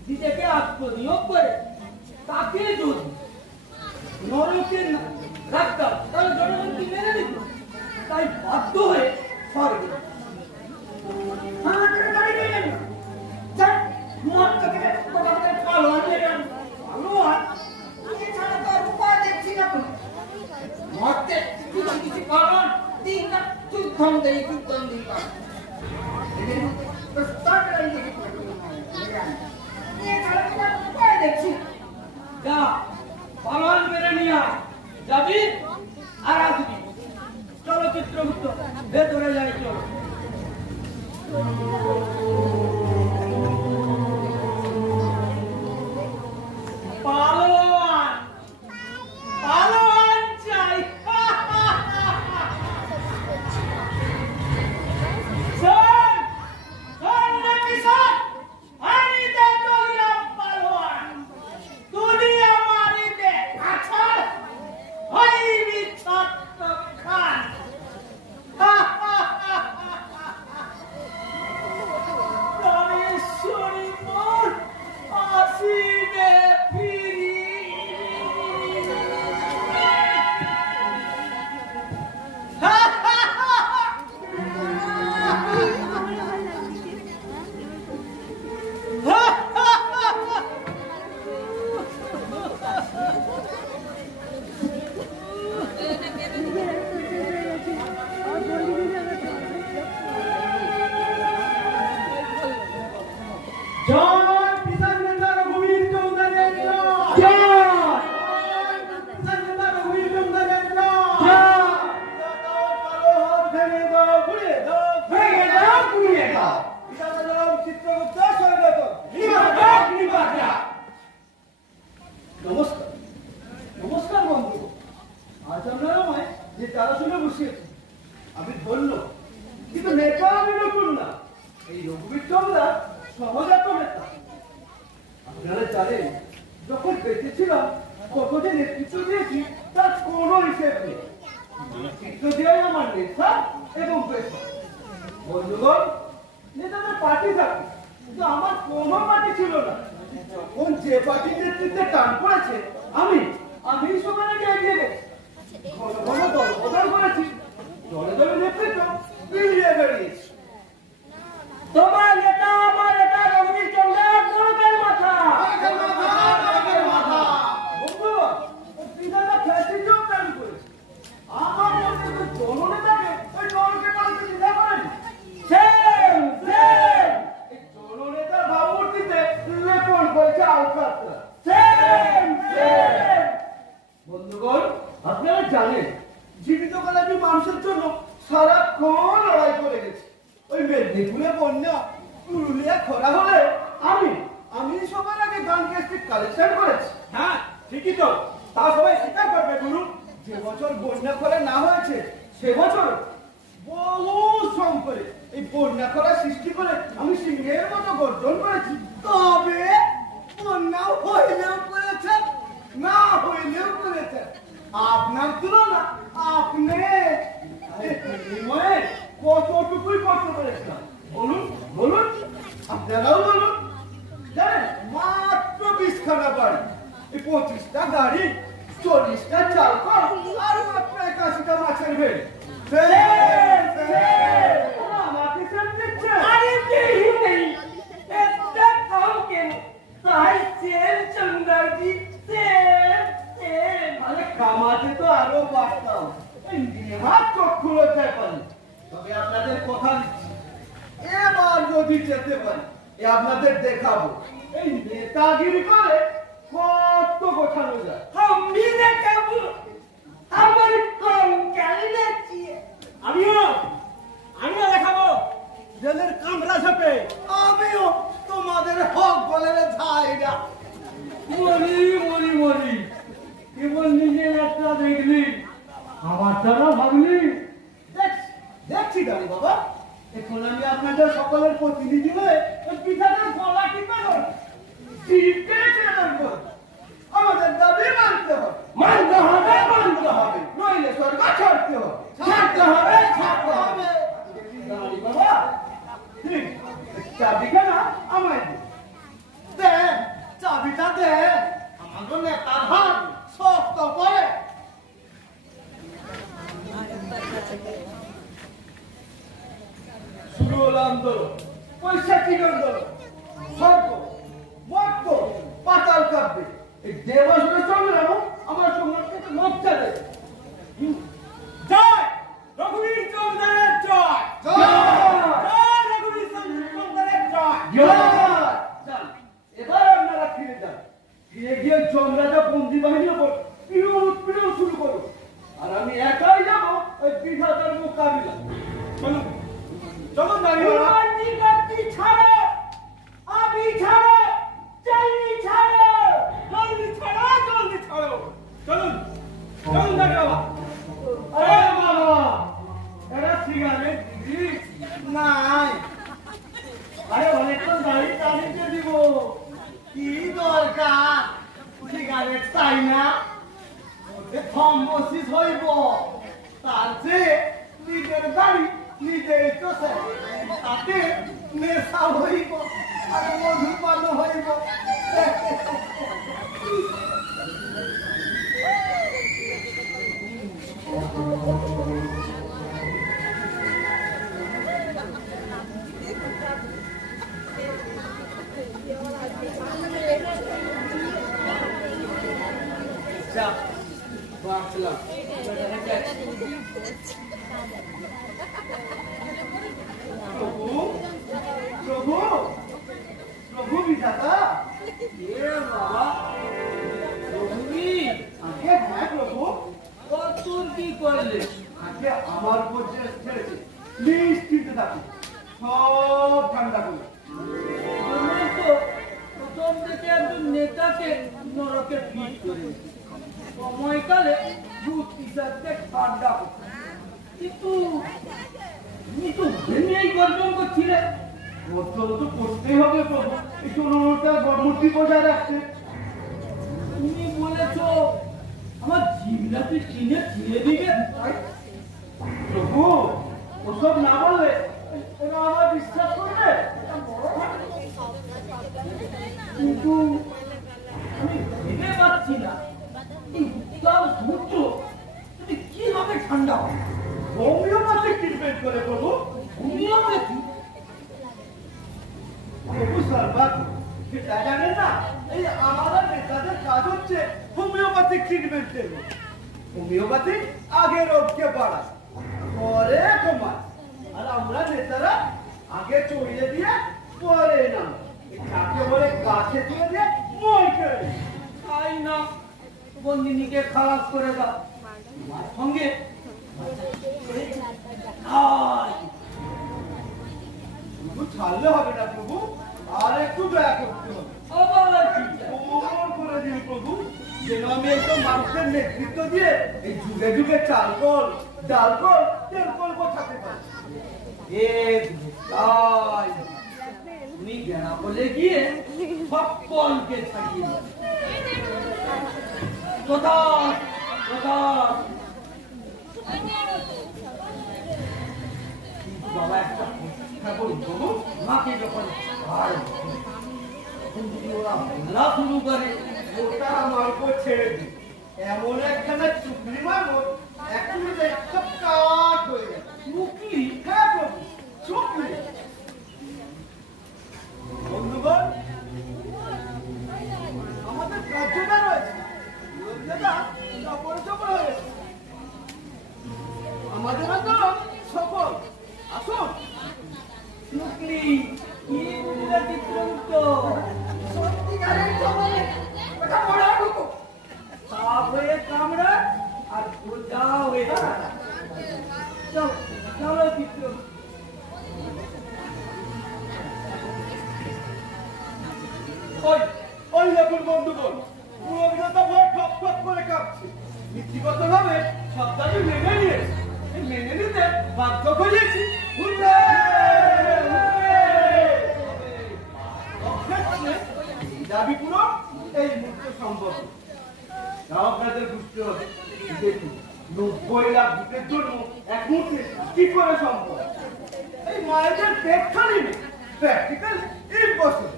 নিজেকে আত্মনিয়োগ করে তাকে যদি নরকের রাখতাম তাহলে জনগণকে মেনে নিত। তাই বাধ্য হয়ে স্বর্গে। আমাদের গাড়ি নিয়ে গেল। যাক, মত থেকে কোথাও কালো আনলে ভালো আর এছাড়া তো আর উপায় দেখছি না তো। মরতে কিছু কিছু কারণ দিন না যুদ্ধম দেই পারে। এদের মধ্যে প্রস্তাবটাই দেখি এছাড়া তো আর উপায় দেখছি না। যা পালন মেরে নিয়ে আয়। যাবি আর আসবি। চলো চিত্রগুপ্ত, ভেতরে যাই চলো। পালোয়ান, পালোয়ান চাই। শোন, শোন রে কিশোর, আমি দে তোলিয়া পালোয়ান। তুই আমারি দে আছাড়, হইবি ছোট্ট খান। রামেশ্বরী মোর আসিবে ফিরি। জয় কিষান নেতা রঘুবীর চৌধুরীর জয়। জয় কিষান নেতা রঘুবীর চৌধুরীর জয়। ভেঙে দাও ঘুরিয়ে দাও, ভেঙে দাও ঘুরিয়ে দাও। চিত্রগুপ্ত স্বর্গত নমস্কার, নমস্কার বন্ধু। আজ আপনারা আমায় যে তারা শুনে বসিয়েছে আমি ধন্য, কিন্তু নেতা আমি নতুন না। এই রঘুবীর চৌধুরী সহজাত নেতা। আপনারা জানেন যখন বেঁচে ছিলাম কত যে নেতৃত্ব দিয়েছি তার কোনো হিসেব নেই। নেতৃত্ব দেওয়াই আমার নেশা এবং পেশা। বন্ধুগণ, নেতাদের পার্টি থাকে, কিন্তু আমার কোনো পার্টি ছিল না। যখন যে পার্টির নেতৃত্বে টান পড়েছে আমি সবার আগে এগিয়ে গেছি। ঘন ঘন দল বদল করেছি, দলে দলে নেতৃত্ব বিলিয়ে বেরিয়েছি। তোমার নেতা আমার নেতা রঘুবীর চৌধুরী নরকের মাথা। বন্ধুগণ, পিতাটা ফ্যাসিজম চালু করেছে। আমার মধ্যে তো জননেতাকে ওই নরকে টানতে দ্বিধা করেনি। সেম সেম এই জননেতার ভাবমূর্তিতে লেপন করেছে আলকাতরা। Same same. বন্ধুগণ, আপনারা জানেন জীবিত কালে আমি মানুষের জন্য সারাক্ষণ লড়াই করে গেছি। ওই মেদিনীপুরে বন্যা, পুরুলিয়া খরা হলে আমি সবার আগে গান ক্যাস্টেট কালেকশন করেছি। হ্যাঁ ঠিকই তো, তা সবাই স্বীকার করবে গুরু। যে বছর বন্যা খরা না হয়েছে সে বছর বহু শ্রম করে এই বন্যা খরা সৃষ্টি করে আমি সিংহের মতো গর্জন করেছি। তবে বন্যা হইলেও করেছে, না হইলেও করেছে। আপনার তুলনা আপনি বিনিময়ে কতটুকুই করতে পেরেছিলাম বলুন বলুন, আপনারাও বলুন। 25খানা বাড়ি, এই 25টা গাড়ি, 40টা চাল কল, আর মাত্র 81টা মাছের ভেড়। আমাকে সেম দিচ্ছে? আরে দেই নেই, একটা খাও কেন? তাই সেম চন্দ্রজি সেম। আরে কামাতে তো আরো বাড়তাম, এই নেহাত চক্ষু লজ্জায় পারি। তবে আপনাদের কথা দিচ্ছি, এবার যদি যেতে পারি আপনাদের দেখাবো এই নেতাগিরি করে কত গোছানো যায়। আমি দেখাবো আমার কঙ্কাল নাচিয়ে। আমিও দেখাবো জেলের কামড়া ঝাপে। আমিও তোমাদের হক বলে ধাইরা। মরি মরি মরি, কেবল নিজের একটা দেখলি, আমারটা না ভাবলি। দেখছি দাঁড়ি বাবা, এখন আমি আপনাদের সকলের প্রতিনিধি হয়ে এই পিঠাটার গলা টিপে ধরব, টিপে ছেড়ে ধরব। আমাদের দাবি মানতে হবে, মানতে হবে, মানতে হবে, নইলে স্বর্গ ছাড়তে হবে, ছাড়তে হবে, ছাড়তে হবে। দাঁড়ি বাবা, ঠিক, চাবিখানা আমায় দে। দে, চাবিটা দে, আমাদের নেতার হাত শক্ত করে। শুরু হলো আন্দোলন, বৈশাখী আন্দোলন, স্বর্গ, মর্ত, পাতাল কাঁপবে। এই দেবাসুরে চন্দ্রাম আমার সঙ্গে লজ্জা দেয়। জয় রঘুবীর চৌধুরীর জয়। জয় রঘুবীর চৌধুরীর জয়। যান, এবার আপনারা ফিরে যান, ফিরে গিয়ে যমরাজা বন্দি বাহিনীর ওপর পিড় শুরু করুন। আর আমি একাই যাবো ওই বিধাতার মোকাবিলা। চলুন চলুন দাঁড়িয়ে রোমান্টিকটি ছাড়ো, আমি ছাড়ো, চাইনি ছাড়ো। জলদি ছাড়ো, জলদি ছাড়ো। চলুন চলুন দাঁড়িয়ে বাবা। আরে বাবা, এরা সিগারেট দিবি? নাই, আরে অনেকক্ষণ দাঁড়িয়ে তাদেরকে দিব। কি দরকার? সিগারেট চাই না, ওতে থম্বসিস হইব। তার চেয়ে নিজের গাড়ি নিজেই চষে, তাতে নেশা হইব আর মধুপান হইব। যা, বাঁচলাম। প্রভু, প্রভু, প্রভু বিধাতা। এ বাবা, রঘুবী, আগে হ্যাঁ প্রভু, তোর কি করলে? আগে আমার উপর ছেড়েছে, নিশ্চিন্ত থাকুন, সব ঠান্ডা করুন। আমি তো প্রথম থেকে একজন নেতাকে নরকে ফিট করে সময়কালে দুধ পিসাতে ঠান্ডা হতো। কিন্তু তুমি তো ভেঙেই গর্জন করছিলে। বর্তমান তো করতেই হবে প্রভু, এই 16টা গড়মূর্তি বজায় রাখতে। তুমি বলেছো আমার জিভটাকে চিনে ছিঁড়ে দিবে। প্রভু, ওসব না বললে ওরা আমার বিশ্বাস করবে। কিন্তু আমি ভেবে পাচ্ছি না এই উত্তাল সমুদ্র তুমি কিভাবে ঠান্ডা হবে। হোমিওপ্যাথিক ট্রিটমেন্ট করে প্রভু। হোমিওপ্যাথি? প্রভু সর্বাত সেটা জানেন না, এই আমাদের নেতাদের কাজ হচ্ছে হোমিওপ্যাথিক ট্রিটমেন্ট দেবো। হোমিওপ্যাথি আগে রোগকে বাড়ায়, পরে কমায়, আর আমরা নেতারা আগে চড়িয়ে দিয়ে পরে না, যাকে বলে গাছে দিয়ে দিয়ে মই করে দিই। তাই না, বন্দিনীকে খারাপ করে দাও, তোমার সঙ্গে প্রভু ছাড়লে হবে না প্রভু, আর একটু দয়া করতে হবে। আবার কি চাই? অনুরোধ করে দিন প্রভু, যেন আমি একদম মানুষের নেতৃত্ব দিয়ে এই যুগে যুগে চালকল, ডালকল, তেলকল গোছাতে পারি। তাই তুমি গেনা বলে গিয়ে সকলকে ছাড়িয়ে দাও। কোথা কোথা বাবা একটা কথা বলি, প্রভু মাকে যখন তখন যদি ওরা হামলা শুরু করে, ওটা আমার উপর ছেড়ে দিই। এমন একখানা চুকলি মারবো, এক মিনিটে সব কাট হয়ে যাবে। চুকলি? হ্যাঁ প্রভু, চুকলি। বন্ধুগণ, আমাদের কার্যটা রয়েছে, লোকদেরটা চপর চপর হয়ে গেছে। আমাদের আন্দোলন সফল। আসুন। শুক্লি কি বুঝলা চিত্রগুপ্ত? সত্যিকারের জমানে ওটা বড় ঢুকো। সাপ হয়ে কামড়া আর বোঝা হয়ে দাঁড়া। চলো চলো চিত্রগুপ্ত। ওই দেখুন বন্ধুগণ, পুরো বিরোধা ভয় ঠক ঠক করে কাঁপছে। নীতিগত ভাবে সব দাবি মেনে নিয়েছে। মেনে নিতে বাধ্য করিয়েছি। হুররে! এই দাবি পুরো এই মুহূর্তে সম্ভব। তাও আপনাদের বুঝতে হবে, দেখুন 90 লাখ ভূতের জন্য এক মুহূর্তে কি করে সম্ভব? এই মায়েদের পেট খালি নেই, প্র্যাকটিক্যালি ইম্পসিবল।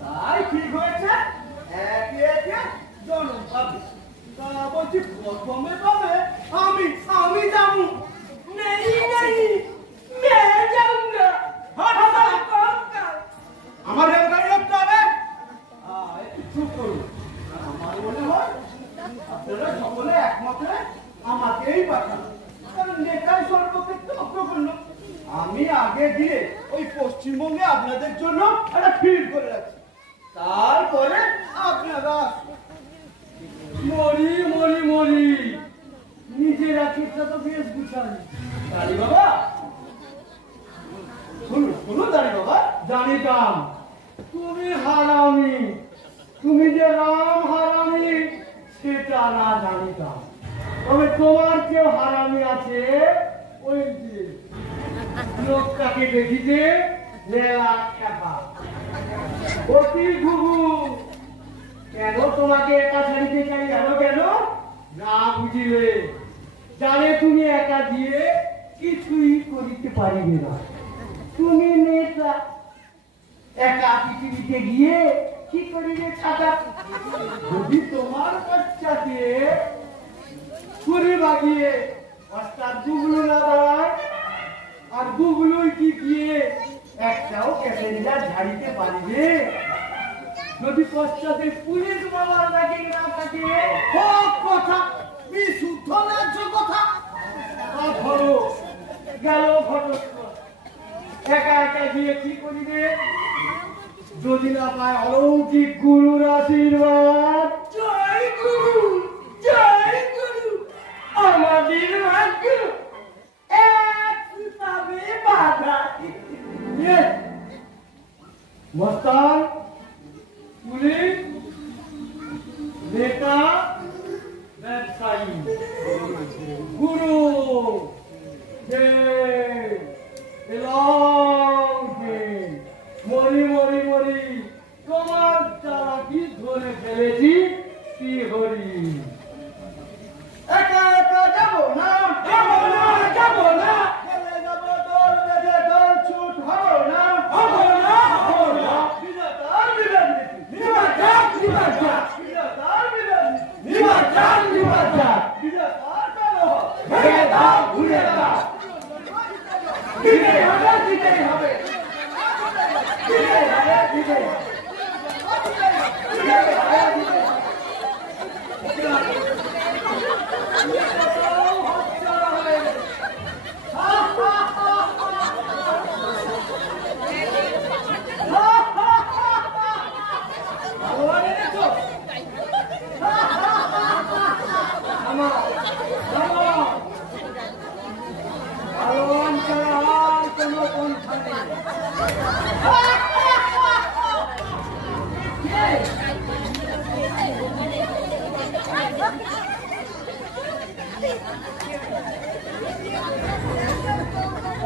তাই ঠিক হয়েছে একে একে জন্ম পাবে। তা বলছি প্রথমে পাবে আমি যাবো। নেই নেই मैं जाऊंगा। আমার গাড়ি রাখতে হবে। একটু চুপ করুন। আমার মনে হয় আপনারা সকলে একমত হয়ে আমাকেই পাঠান, কারণ নেতাই সর্বক্ষেত্রে অগ্রগণ্য। আমি আগে গিয়ে ওই পশ্চিমবঙ্গে আপনাদের জন্য একটা ফিল্ড করে রাখছি, তারপরে আপনারা আসুন। মরি মরি মরি, নিজের আখিরটা তো বেশ গুছালি। দাঁড়ি বাবা, শুনুন দাঁড়ি বাবা, জানিতাম তুমি হারামি, তুমি যে রাম হারামি সেটা না জানিতাম। তবে তোমার কেউ হারামি আছে, ওই যে লোকটাকে দেখিতে লেলা একা অতি ঘুঘু। কেন তোমাকে একা ছাড়িতে চাই জানো কেন? না বুঝিলে জানে তুমি একা দিয়ে কিছুই করিতে পারিবে না। তুমি নেতা, একা পৃথিবীতে গিয়ে কি করিবে ছাতা? যদি তোমার বাচ্চাকে ছুরি বাগিয়ে অর্থাৎ গুগলু না দাঁড়ায়, আর গুগলুই কি গিয়ে একটাও প্যাসেঞ্জার ঝাড়িতে পারিবে? যদি পশ্চাতে পুলিশ মামার ব্যাগিং না থাকে, হোক কথা বিশুদ্ধ ন্যায্য কথা। ধরো গেল ঘটস্থান, একা একা গিয়ে কি করিবে? যদি না পায় অলৌকিক গুরুর আশীর্বাদ। জয় গুরু, জয় গুরু। আমাদের ভাগ্য এক হিসাবে বাধা। মস্তান, পুলিশ, নেতা, ব্যবসায়ী, গুরু, মরি মরি মরি, তোমার যারা কি ধরে ফেলেছি কি হরি। একা একা যাবো না, যাবো না, যাবো না, গেলে যাবো দল বেঁধে, দল ছুট হবো না, হবো না, হবো না। বিধাতার বিধান নীতি, নিবাজাক, নিবাজাক, বিধাতার বিধান নীতি, নিবাজাক, নিবাজাক। বিধাতার কালো ভেঙে দাও, ঘুরে দাও। দিতেই হবে, দিতেই হবে। দিতেই হবে, দিতেই হবে। দিতেই হবে, দিতেই হবে।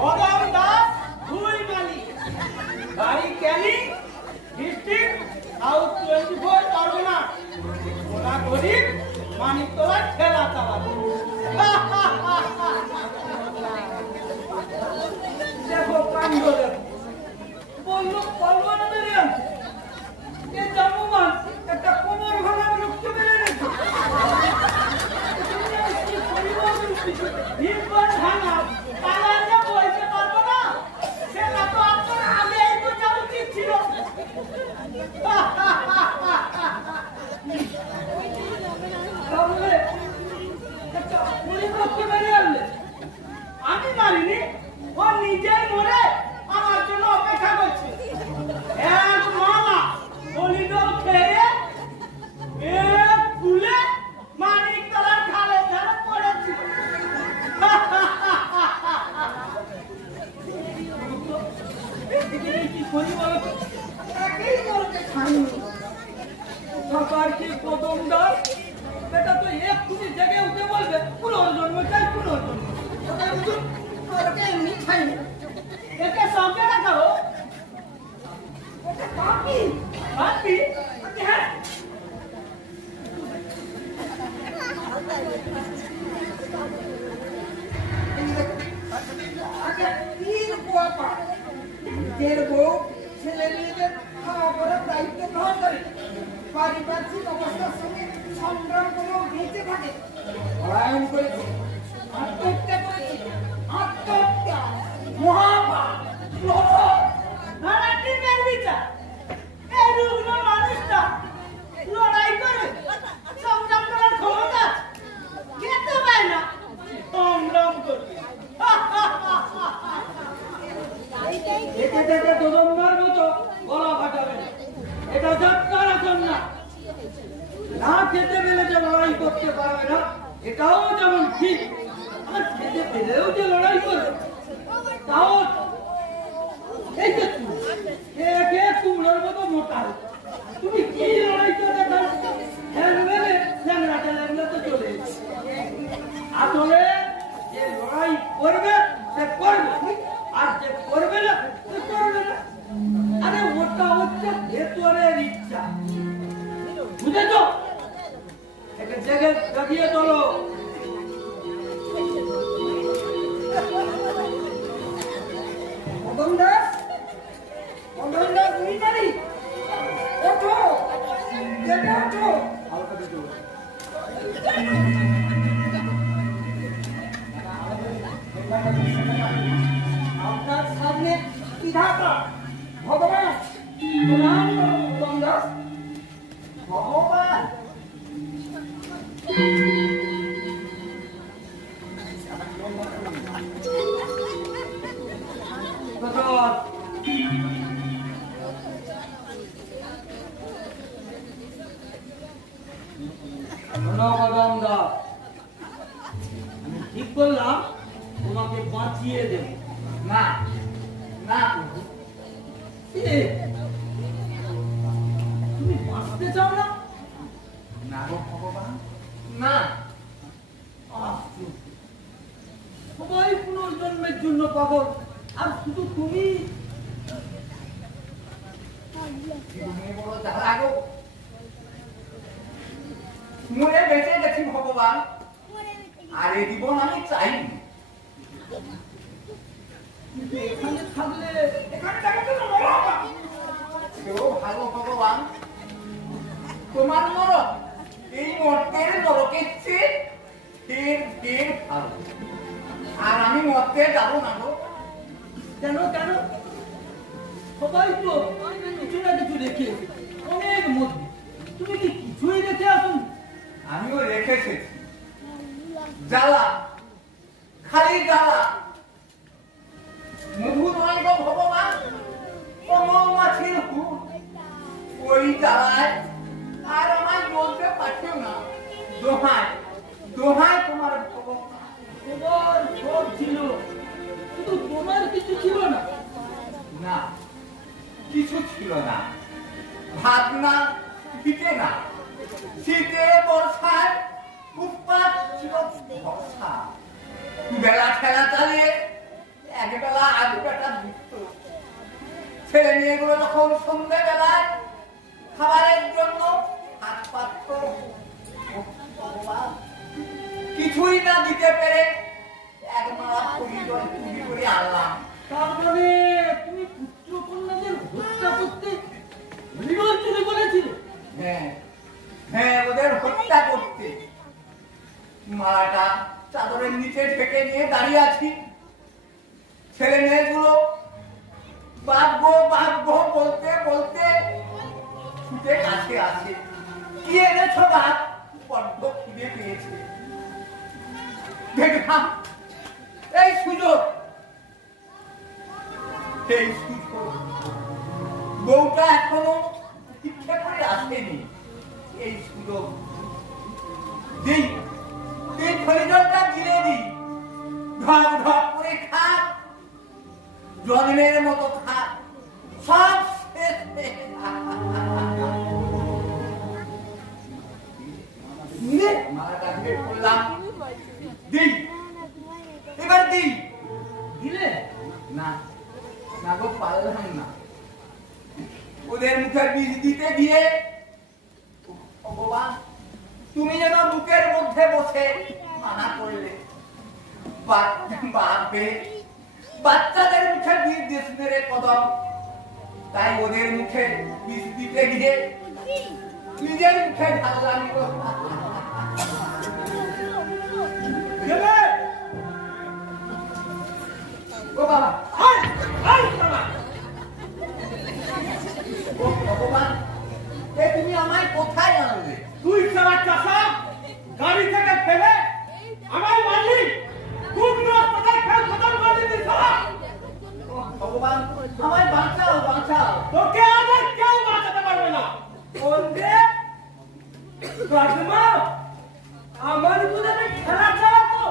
অদম দাস, দুই মালিক, বাড়ি ক্যানিং, ডিস্ট্রিক্ট সাউথ 24 পরগনা, ওনা গরিব, মানিকতলা ঠেলা চালাবে। দেখো কাণ্ড দেখো, বললো পারবো না মেরে আনতে। বেটা তো এক্ষুনি জেগে উঠে বলবে পুনর্জন্ম চাই পুনর্জন্ম। ওটা বুঝুন ওটা এমনি খাইনি একে সঙ্গে রাখাবো ওটা পাপি পাপি হ্যাঁ আচ্ছা তিন পোয়াপা নিজের বউ ছেলে মেয়েদের খাওয়া পড়ার দায়িত্ব গ্রহণ করে পারিপার্শ্বিক অবস্থার সঙ্গে সংগ্রাম করে বেঁচে থাকে পলায়ন করেছে আত্মহত্যা করেছে আত্মহত্যা মহাপাপ নানাটি মেরবিটা এই রুগ্ন মানুষটা লড়াই করে সংগ্রাম করার ক্ষমতা খেতে পায় না সংগ্রাম করে একে থেকে দোদম্বার মতো গলা ফাটাবে না। এটা যাত্রার আচরণ না। না খেতে পেলে যে লড়াই করতে পারবে না এটাও যেমন ঠিক, আর খেতে পেলেও যে লড়াই করবে তাও এই যে একে কুমড়োর মতো মোটা তুমি কি লড়াই করে দেখাও হ্যাংবেলে ল্যাংড়াটা ল্যাংড়া তো চলে এসেছে। আসলে যে লড়াই করবে সে করবে আর যে করবে না সে করবে না। আরে ওটা হচ্ছে ভেতরের ইচ্ছা, বুঝেছ? একে জেগে জাগিয়ে চলো। মদন দাস মিটারি ওঠো জেগে ওঠো আপনার সামনে বিধাতা ভগবান প্রণাম করো মদন দাস ভগবান প্রসাদ ধন্যবাদ। আমি ঠিক করলাম তোমাকে বাঁচিয়ে দেব। না না এ, তুমি বাঁচতে চাও না? না গো ভগবান না। আশ্চর্য। সবাই পুনর্জন্মের জন্য পাগল আর শুধু তুমি। তুমি বড় জ্বালা গো। মরে বেঁচে গেছি ভগবান, আর এ জীবন আমি চাই। কিন্তু এখানে থাকলে এখানে থাকতে তো নরক। কেউ ভালো ভগবান, তোমার নরক এই মর্তের নরকের চেয়ে ঢের ঢের ভালো। আর আমি মর্তে যাবো না গো। কেন কেন? সবাই তো কিছু না কিছু রেখে অনেক মধ্যে, তুমি কি কিছুই রেখে আসুন? আমিও রেখে এসেছি জ্বালা, খালি জ্বালা। মধু নয় গো ভগবান, মৌমাছির হুল। ওই জ্বালায় আর আমায় বলতে পারছো না। দোহাই দোহাই তোমার ভগবান। তোমার সব ছিল, শুধু তোমার কিছু ছিল না। না, কিছু ছিল না। ভাত না, পিঠে না, শীতে বর্ষায় উৎপাত ছিল ভরসা। বেলা ঠেলা চালিয়ে একবেলা আধ বেটা দিত। ছেলে মেয়েগুলো যখন সন্ধ্যে বেলায় খাবারের জন্য হাত পাত্র, কিছুই না দিতে পেরে এক মালা পরিজন চুরি করে আনলাম। তার মানে তুমি পুত্র কন্যাদের হত্যা করতে হরিবল চুরি করেছিলে? হ্যাঁ হ্যাঁ, ওদের হত্যা করতে। মালাটা চাদরের নিচে ঢেকে নিয়ে দাঁড়িয়ে আছি। ছেলে মেয়েগুলো বাঘ বলতে বলতে ছুটে কাছে আসে। কি এনেছো বাঘ? বড্ড খিদে পেয়েছে। দেখলাম এই সুযোগ, এই সুযোগ। বউটা এখনো ইচ্ছে করে আসেনি। এই সুযোগ দিই, এই খরিদরটা গিলে দিই। ঢক ঢক করে খা, জন্মের মতো খা, সব শেষ। নে বললাম দিই, এবার দিই। দিলে না না গো, পারলাম না। ওদের মুখে বীজ দিতে গিয়ে ভগবান তুমি যেন বুকের মধ্যে বসে মানা করলে, বাপে বাচ্চাদের মুখে বীজ দিস মেরে কদম, তাই ওদের মুখে বীজ দিতে গিয়ে নিজের মুখে ঢাললাম। ও বাবা, ও ভগবান, এ তুমি আমায় কোথায় আনলে? তুই সারা চাষা গাড়ি থেকে ফেলে আমার মারলি, কুকুর হাসপাতাল খেয়ে খতম করে দিবি সারা। ও ভগবান, আমায় বাঁচাও, বাঁচাও। তোকে আজ আর কেউ বাঁচাতে পারবে না। বলবে কাকিমা আমার বুঝে খেলা চালাতো,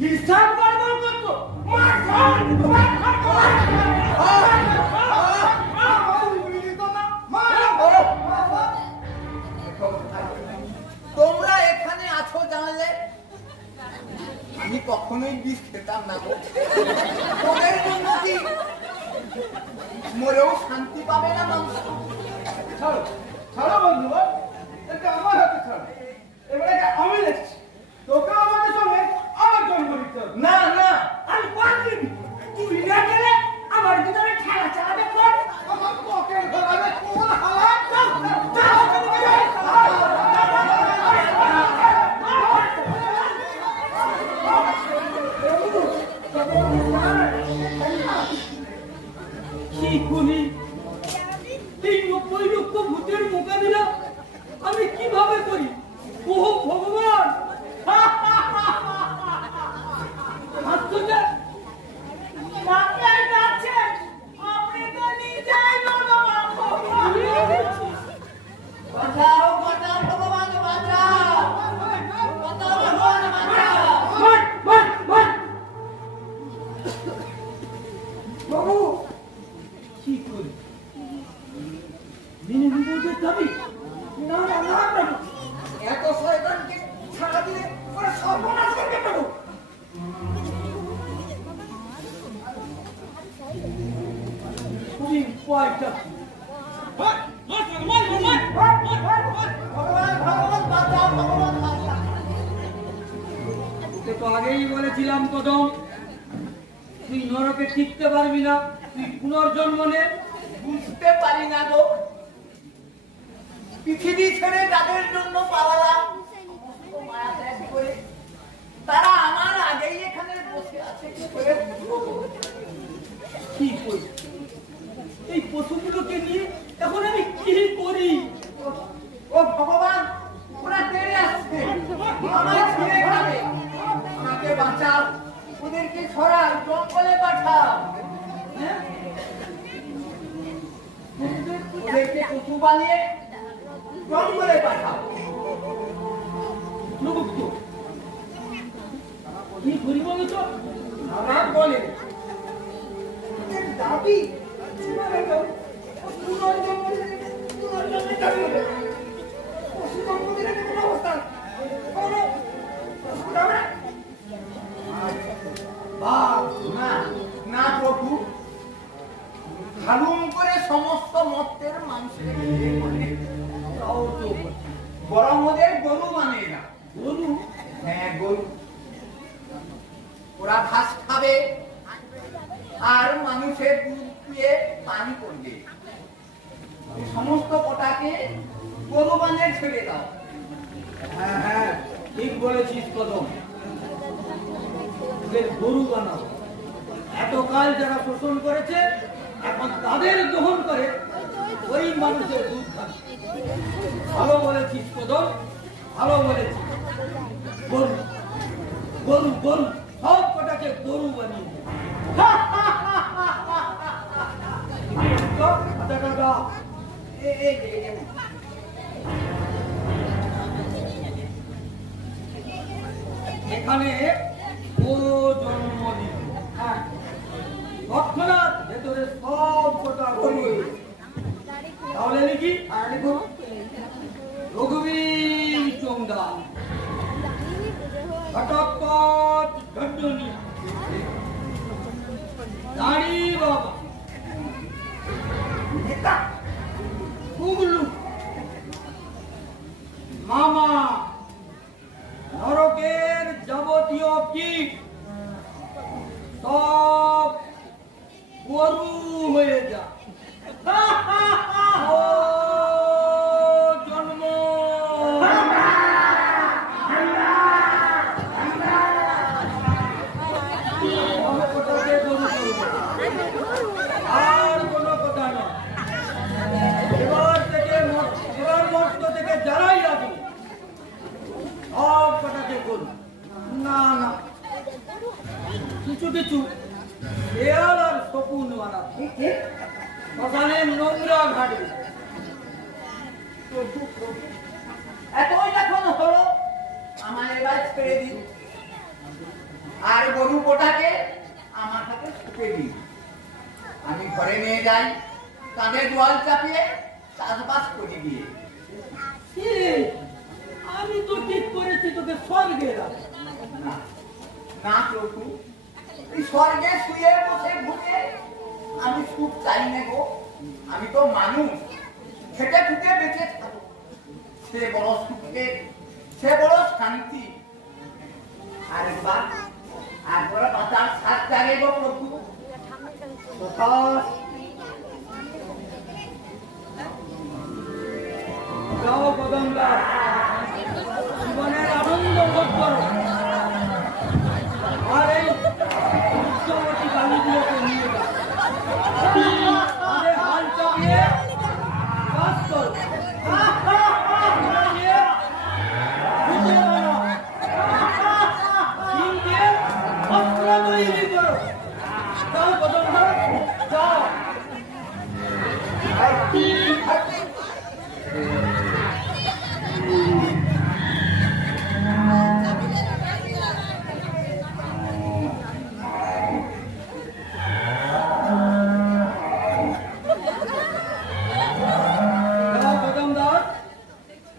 হিসাব গড়বড় করতো। মার খান, মার খান, মার তোমরা এখানে আছো জানলে আমি কখনোই বিষ খেতাম না গো। তোদের জন্য কি মরেও শান্তি পাবে না মানুষ? ছাড়ো ছাড়ো বন্ধু, এটা আমার হাতে ছাড়ো। এবারে আমি দেখছি তোকে আমাদের সঙ্গে আমার জন্ম দিতে হবে। না না, আমি পারবি, তুই না গেলে আমার ভিতরে খেলা চালাতে পার। আমার পকেট ধরাবে কোন হালাত? কি করি এই 90 লক্ষ ভূতের মোকাবিলা আমি কিভাবে করি? ও ভগবান, হাসছো না? ডাক্তার ডাকছেন, আপনি তো নিজেই ভগবান। বাঁচাও বাঁচাও ভগবান, বাঁচাও বাঁচাও ভগবান, বাঁচাও। মার, মার, মার। বাবু কি করি? দিনে বিপদের দাবি? না না না প্রভু, এত শয়তানকে ছাড়া দিলে ওরা সর্বনাশ করবে প্রভু। তুমি উপায়টা কি? ভগবান ভগবান বাঁচাও, ভগবান বাঁচাও। তোকে তো আগেই বলেছিলাম কদম, তুই নরকে টিকতে পারবি না, তুই পুনর্জন্ম নে। বুঝতে পারি না গো, পৃথিবী ছেড়ে যাদের জন্য পালালাম মায়া ত্যাগ করে, তারা আমার আগেই এখানে বসে আছে। কি করে বুঝবো গো? কি করি এই পশুগুলোকে নিয়ে? এখন আমি কি করি? ও ভগবান, ওরা তেড়ে আসছে, আমায় ছিঁড়ে খাবে। আমাকে বাঁচাও, ওদেরকে ছড়াও, জঙ্গলে পাঠাও। হ্যাঁ? ওদেরকে পশু বানিয়ে জঙ্গলে পাঠাও। নবুক্ত, কি করি বলো তো? আমার বলে ওদের দাবি না প্রভু, হালুম করে সমস্ত মত্তের মানুষকে বিয়ে করে, তাও তো বরং ওদের গরু মানে না। গরু? হ্যাঁ গরু, ওরা ঘাস খাবে আর মানুষের দুধ দিয়ে পানি করবে। এই সমস্ত কটাকে গরু বানিয়ে ছেড়ে দাও। হ্যাঁ হ্যাঁ, ঠিক বলেছিস কদম, ওদের গরু বানাবো। এতকাল যারা শোষণ করেছে এখন তাদের গ্রহণ করে ওই মানুষের দুধ খাবে। ভালো বলেছিস কদম, ভালো বলেছিস। গরু গরু গরু, সব কটাকে গরু বানিয়ে দে। এখানে ও জন্ম নিল, তৎক্ষণাৎ ভেতরে সব কটা গরু। তাহলে নাকি রঘুবীর চোংদা আমার নরকের যাবতীয় কীট সব গরু হয়ে যা ও জন্ম ওটাকে গরু করবো। আর কোনো কথা নয়। এবার মর্ত থেকে যারাই আসবে সব কটাকে করুন। না না, কিছু কিছু দেয়াল আর শকুন বানাবে, ওখানে নোংরা ঘাটবে। এতই যখন হলো আমার এবার ছেড়ে দিন, আর গরু কোটাকে আমার হাতে ছুটে দিন। আমি ঘরে নিয়ে যাই, তাদের জল চাপিয়ে চাষবাস করে দিয়ে। কি রে, আমি তো ঠিক করেছি তোকে স্বর্গে রাখবো। না না প্রভু, এই স্বর্গে শুয়ে বসে ঘুমিয়ে আমি সুখ চাই না গো। আমি তো মানুষ, খেটে খুঁটে বেঁচে থাকবো। সে বড় সুখে, সে বড় শান্তি। আর একবার বাঁচার সাথ চাগে গো প্রভু। যাও কদমরা, জীবনের আনন্দ ভোগ করো। আর এই উচ্চবতী গাড়িগুলোকে নিয়ে যাও, তাদের হাল চাপিয়ে কাজ করো। নিয়ে বুঝে নাও, শিং দিয়ে অস্ত্র তৈরি করো। যাও কদমরা, যাও।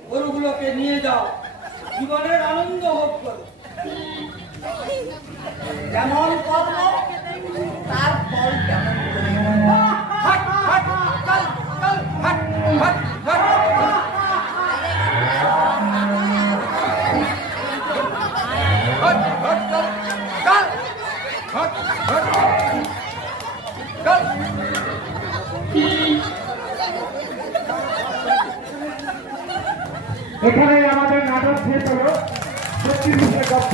গরুগুলোকে নিয়ে যাও, জীবনের আনন্দ ভোগ করো। যেমন কর্ম তার ফল তেমন। হাট হাট চল চল হাট হাট হাট হাট হাট চল চল হাট হাট চল। এখানে আমাদের নাটক শেষ হলো। 36 গপ্প।